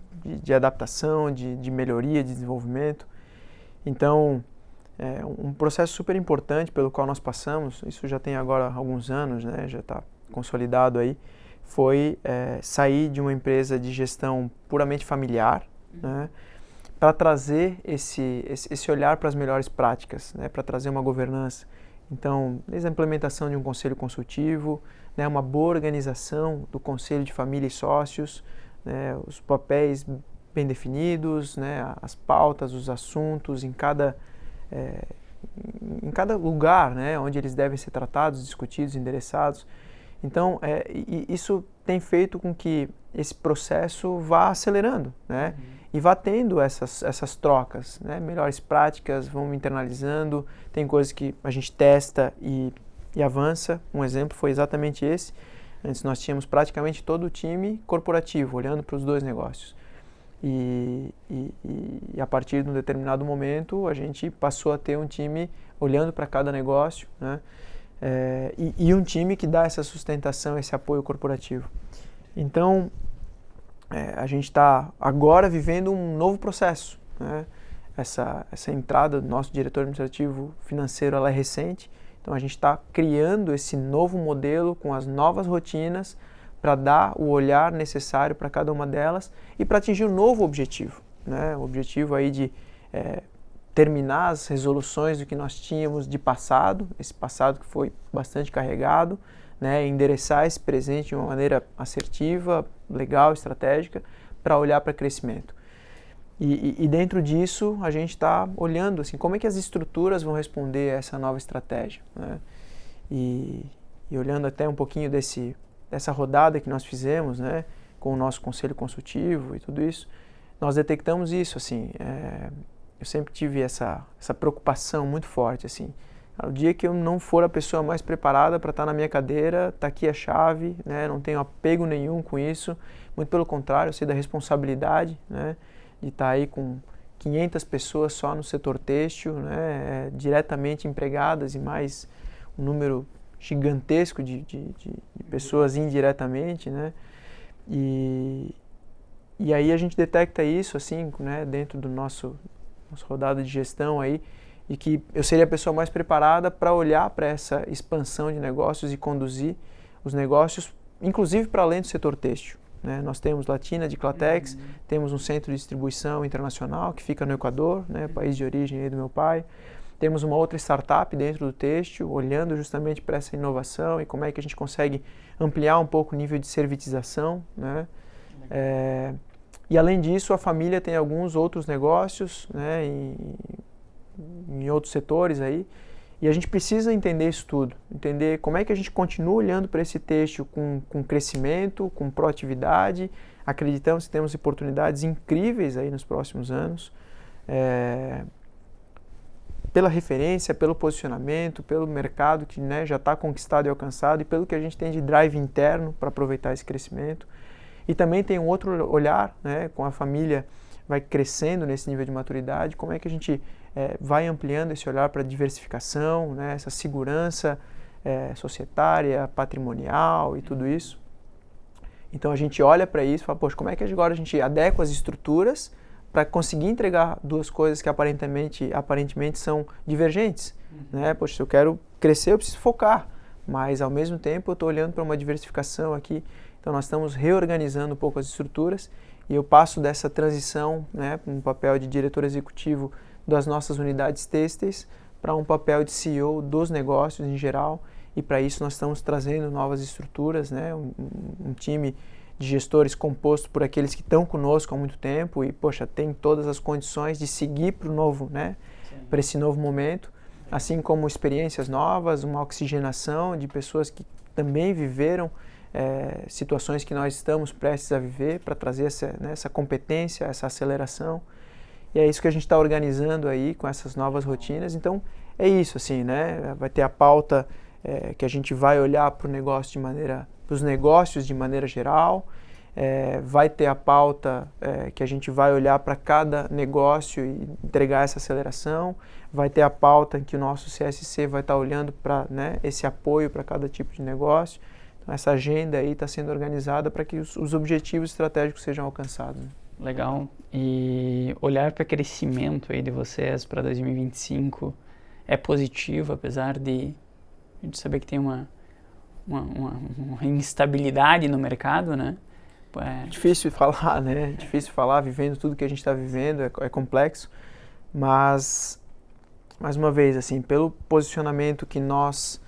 adaptação, de melhoria, de desenvolvimento. Então, um processo super importante pelo qual nós passamos, isso já tem agora alguns anos, né, já está consolidado aí, foi sair de uma empresa de gestão puramente familiar, né, para trazer esse olhar para as melhores práticas, né, para trazer uma governança. Então, desde a implementação de um conselho consultivo, né, uma boa organização do conselho de família e sócios, né, os papéis bem definidos, né, as pautas, os assuntos em cada lugar, né, onde eles devem ser tratados, discutidos, endereçados. Então, isso tem feito com que esse processo vá acelerando, né, e vá tendo essas trocas, né, melhores práticas, vamos internalizando, tem coisas que a gente testa e avança. Um exemplo foi exatamente esse. Antes nós tínhamos praticamente todo o time corporativo, olhando para os dois negócios. E a partir de um determinado momento, a gente passou a ter um time olhando para cada negócio, né? E um time que dá essa sustentação, esse apoio corporativo. Então, a gente está agora vivendo um novo processo, né? Essa entrada do nosso diretor administrativo financeiro, ela é recente. Então, a gente está criando esse novo modelo com as novas rotinas para dar o olhar necessário para cada uma delas e para atingir um novo objetivo, né? O objetivo aí de terminar as resoluções do que nós tínhamos de passado, esse passado que foi bastante carregado, né? Endereçar esse presente de uma maneira assertiva, legal, estratégica, para olhar para crescimento. E dentro disso, a gente está olhando assim, como é que as estruturas vão responder a essa nova estratégia, né? E olhando até um pouquinho dessa rodada que nós fizemos, né, com o nosso conselho consultivo e tudo isso, nós detectamos isso, assim, eu sempre tive essa preocupação muito forte, assim, o dia que eu não for a pessoa mais preparada para estar na minha cadeira, está aqui a chave, né, não tenho apego nenhum com isso, muito pelo contrário, eu sei da responsabilidade, né, de estar aí com 500 pessoas só no setor têxtil, né, diretamente empregadas e mais um número gigantesco de pessoas indiretamente, né? E aí a gente detecta isso, assim, né, dentro do nossa rodada de gestão aí, e que eu seria a pessoa mais preparada para olhar para essa expansão de negócios e conduzir os negócios, inclusive para além do setor têxtil, né? Nós temos Latina de Clatex, temos um centro de distribuição internacional que fica no Equador, né, país de origem aí do meu pai. Temos uma outra startup dentro do têxtil, olhando justamente para essa inovação e como é que a gente consegue ampliar um pouco o nível de servitização, né? E além disso, a família tem alguns outros negócios, né, em outros setores aí, e a gente precisa entender isso tudo, entender como é que a gente continua olhando para esse têxtil com crescimento, com proatividade. Acreditamos que temos oportunidades incríveis aí nos próximos anos, pela referência, pelo posicionamento, pelo mercado que, né, já está conquistado e alcançado, e pelo que a gente tem de drive interno para aproveitar esse crescimento. E também tem um outro olhar, né, com a família vai crescendo nesse nível de maturidade, como é que a gente vai ampliando esse olhar para diversificação, né, essa segurança societária, patrimonial e tudo isso. Então a gente olha para isso e fala, poxa, como é que agora a gente adequa as estruturas para conseguir entregar duas coisas que aparentemente são divergentes, né? Poxa, se eu quero crescer, eu preciso focar, mas ao mesmo tempo eu estou olhando para uma diversificação aqui. Então nós estamos reorganizando um pouco as estruturas e eu passo dessa transição, né, para um papel de diretor executivo das nossas unidades têxteis para um papel de CEO dos negócios em geral, e para isso nós estamos trazendo novas estruturas, né, um time de gestores composto por aqueles que estão conosco há muito tempo e, poxa, tem todas as condições de seguir para o novo, né, para esse novo momento, assim como experiências novas, uma oxigenação de pessoas que também viveram situações que nós estamos prestes a viver para trazer essa competência, essa aceleração. E é isso que a gente está organizando aí com essas novas rotinas. Então, é isso, assim, né? Vai ter a pauta que a gente vai olhar para os negócios de maneira geral, vai ter a pauta que a gente vai olhar para cada negócio e entregar essa aceleração, vai ter a pauta em que o nosso CSC vai estar olhando para, né, esse apoio para cada tipo de negócio. Então, essa agenda aí está sendo organizada para que os objetivos estratégicos sejam alcançados. Legal. E olhar para o crescimento aí de vocês para 2025 é positivo, apesar de saber que tem uma instabilidade no mercado, né? Difícil falar, né? Difícil falar, vivendo tudo que a gente está vivendo, é complexo, mas, mais uma vez, assim, pelo posicionamento que nós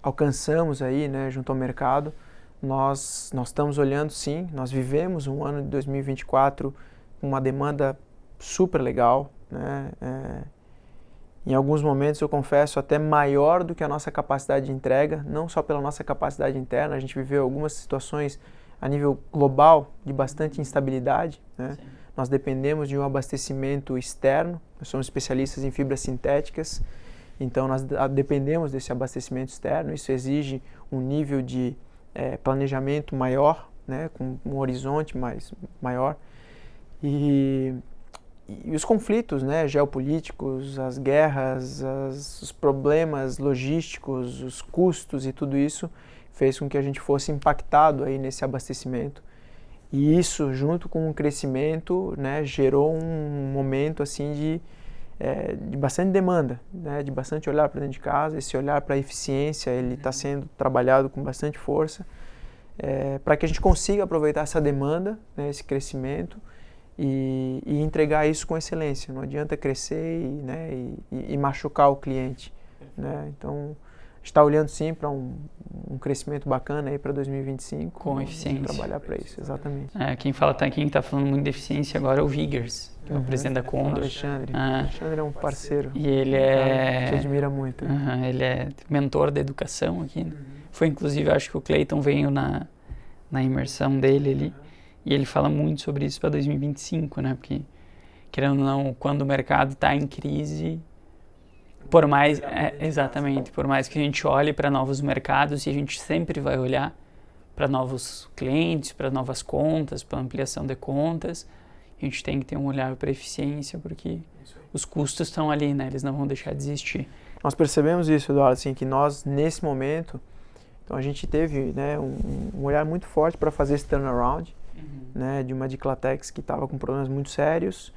alcançamos aí, né, junto ao mercado, nós estamos olhando, sim, nós vivemos um ano de 2024 com uma demanda super legal, né? Em alguns momentos, eu confesso, até maior do que a nossa capacidade de entrega, não só pela nossa capacidade interna, a gente viveu algumas situações a nível global de bastante instabilidade, né? Nós dependemos de um abastecimento externo, nós somos especialistas em fibras sintéticas, então nós dependemos desse abastecimento externo, isso exige um nível de planejamento maior, né, com um horizonte maior, e os conflitos, né, geopolíticos, as guerras, os problemas logísticos, os custos e tudo isso fez com que a gente fosse impactado aí nesse abastecimento. E isso, junto com o crescimento, né, gerou um momento assim de bastante demanda, né, de bastante olhar para dentro de casa. Esse olhar para a eficiência, ele está sendo trabalhado com bastante força, para que a gente consiga aproveitar essa demanda, né, esse crescimento, e entregar isso com excelência. Não adianta crescer e machucar o cliente, né? Então, a gente está olhando sim para um crescimento bacana aí para 2025. Com eficiência. Trabalhar para isso, exatamente. Quem está falando muito de eficiência agora é o Vigers, que é o presidente da Condor. Alexandre. Alexandre é um parceiro. E ele te admira muito. Ele é mentor da educação aqui, né? Foi inclusive, acho que o Clayton veio na imersão dele ali. E ele fala muito sobre isso para 2025, né? Porque, querendo ou não, quando o mercado está em crise, por mais que a gente olhe para novos mercados, e a gente sempre vai olhar para novos clientes, para novas contas, para ampliação de contas, a gente tem que ter um olhar para eficiência, porque os custos estão ali, né? Eles não vão deixar de existir. Nós percebemos isso, Eduardo, assim, que nós, nesse momento, então a gente teve, né, um olhar muito forte para fazer esse turnaround, né, de uma Diclatex que estava com problemas muito sérios,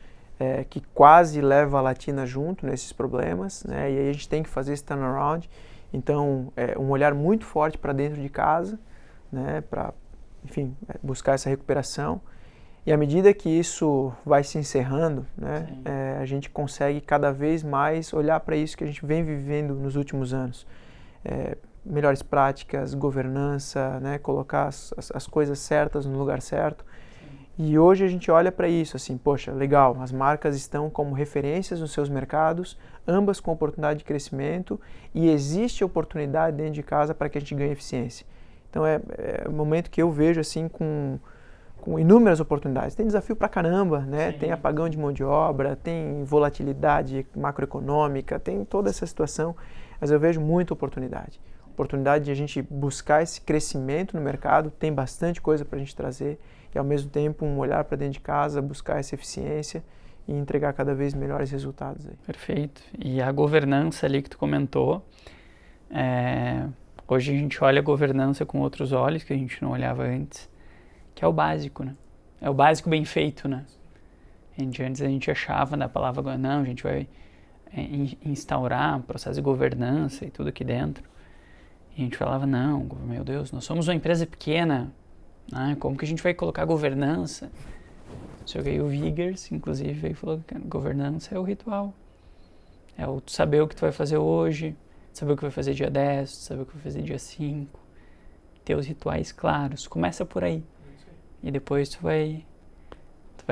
que quase leva a Latina junto nesses problemas, né, e aí a gente tem que fazer esse turnaround. Então, um olhar muito forte para dentro de casa, né, para, enfim, buscar essa recuperação. E à medida que isso vai se encerrando, né, a gente consegue cada vez mais olhar para isso que a gente vem vivendo nos últimos anos. Melhores práticas, governança, né, colocar as coisas certas no lugar certo. E hoje a gente olha para isso, assim, poxa, legal, as marcas estão como referências nos seus mercados, ambas com oportunidade de crescimento, e existe oportunidade dentro de casa para que a gente ganhe eficiência. Então é um momento que eu vejo assim com inúmeras oportunidades. Tem desafio pra caramba, né? Tem apagão de mão de obra, tem volatilidade macroeconômica, tem toda essa situação, mas eu vejo muita oportunidade. Oportunidade de a gente buscar esse crescimento no mercado, tem bastante coisa para a gente trazer, e ao mesmo tempo um olhar para dentro de casa, buscar essa eficiência e entregar cada vez melhores resultados aí. Perfeito. E a governança ali que tu comentou, hoje a gente olha a governança com outros olhos que a gente não olhava antes, que é o básico, né? É o básico bem feito, né? Antes a gente achava na palavra, não, a gente vai instaurar um processo de governança e tudo aqui dentro. E a gente falava, não, meu Deus, nós somos uma empresa pequena, né? Como que a gente vai colocar governança? Só que aí o Vigers, inclusive, veio e falou que governança é o ritual. É o saber o que tu vai fazer hoje, saber o que vai fazer dia 10, saber o que vai fazer dia 5, ter os rituais claros. Começa por aí. E depois tu vai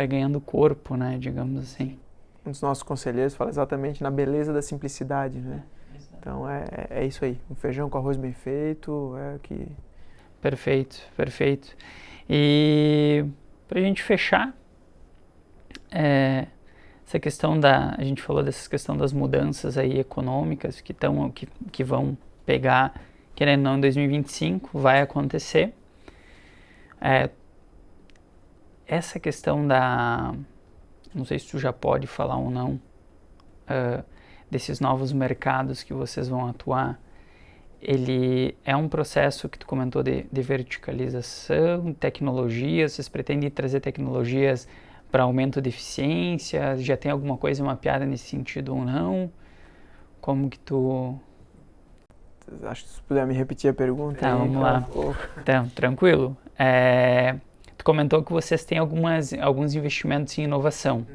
ganhando corpo, né, digamos assim. Um dos nossos conselheiros fala exatamente na beleza da simplicidade, né? Então é isso aí, um feijão com arroz bem feito, é o que... Perfeito, perfeito. E pra gente fechar, essa questão a gente falou dessa questão das mudanças aí econômicas que vão pegar, querendo ou não, em 2025, vai acontecer. Essa questão não sei se tu já pode falar ou não, desses novos mercados que vocês vão atuar, ele é um processo que tu comentou de verticalização, tecnologias, vocês pretendem trazer tecnologias para aumento de eficiência, já tem alguma coisa mapeada nesse sentido ou não? Como que tu... Acho que se puder me repetir a pergunta. Tá, aí, vamos lá. Então, tranquilo. Tu comentou que vocês têm alguns investimentos em inovação.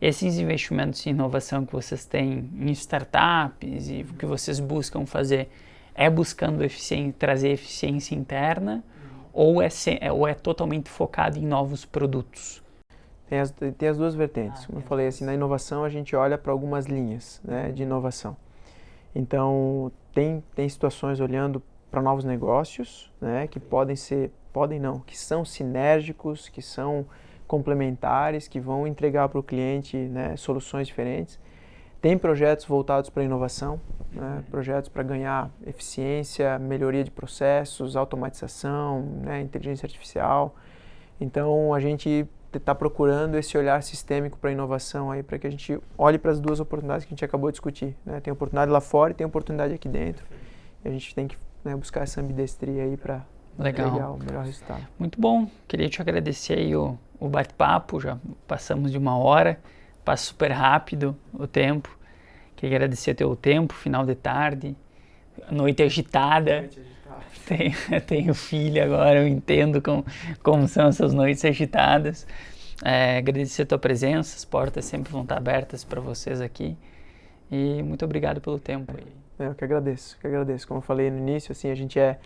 Esses investimentos em inovação que vocês têm em startups e o que vocês buscam fazer buscando trazer eficiência interna ou é totalmente focado em novos produtos? Tem as duas vertentes. Como eu falei, assim, na inovação a gente olha para algumas linhas, né, de inovação. Então, tem situações olhando para novos negócios, né, que que são sinérgicos, que são complementares, que vão entregar para o cliente, né, soluções diferentes. Tem projetos voltados para inovação, né, projetos para ganhar eficiência, melhoria de processos, automatização, né, inteligência artificial. Então, a gente está procurando esse olhar sistêmico para a inovação aí, para que a gente olhe para as duas oportunidades que a gente acabou de discutir, né? Tem oportunidade lá fora e tem oportunidade aqui dentro. E a gente tem que, né, buscar essa ambidestria aí para entregar o melhor resultado. Muito bom. Queria te agradecer aí o bate-papo, já passamos de 1 hora, passa super rápido o tempo. Queria agradecer o teu tempo, final de tarde, noite agitada. Tenho filho agora, eu entendo como são essas noites agitadas. Agradecer a tua presença, as portas sempre vão estar abertas para vocês aqui. E muito obrigado pelo tempo. Eu que agradeço. Como eu falei no início, assim, a gente é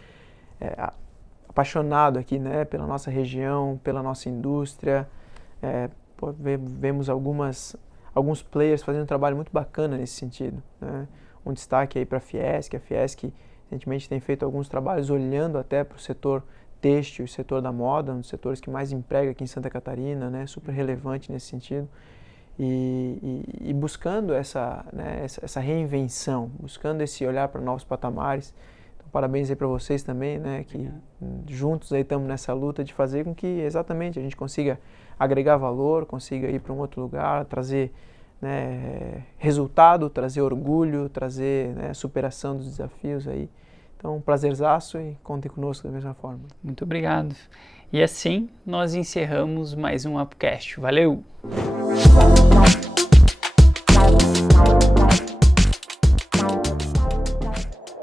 apaixonado aqui, né, pela nossa região, pela nossa indústria. Vemos alguns players fazendo um trabalho muito bacana nesse sentido, né? Um destaque aí para a Fiesc. A Fiesc recentemente tem feito alguns trabalhos olhando até para o setor têxtil e setor da moda, um dos setores que mais emprega aqui em Santa Catarina, né? Super relevante nesse sentido. E buscando essa reinvenção, buscando esse olhar para novos patamares. Então, parabéns aí para vocês também, né? Que juntos aí estamos nessa luta de fazer com que exatamente a gente consiga agregar valor, consiga ir para um outro lugar, trazer, né, resultado, trazer orgulho, trazer, né, superação dos desafios aí. Então, um prazerzaço e contem conosco da mesma forma. Muito obrigado. E assim nós encerramos mais um Upcast. Valeu!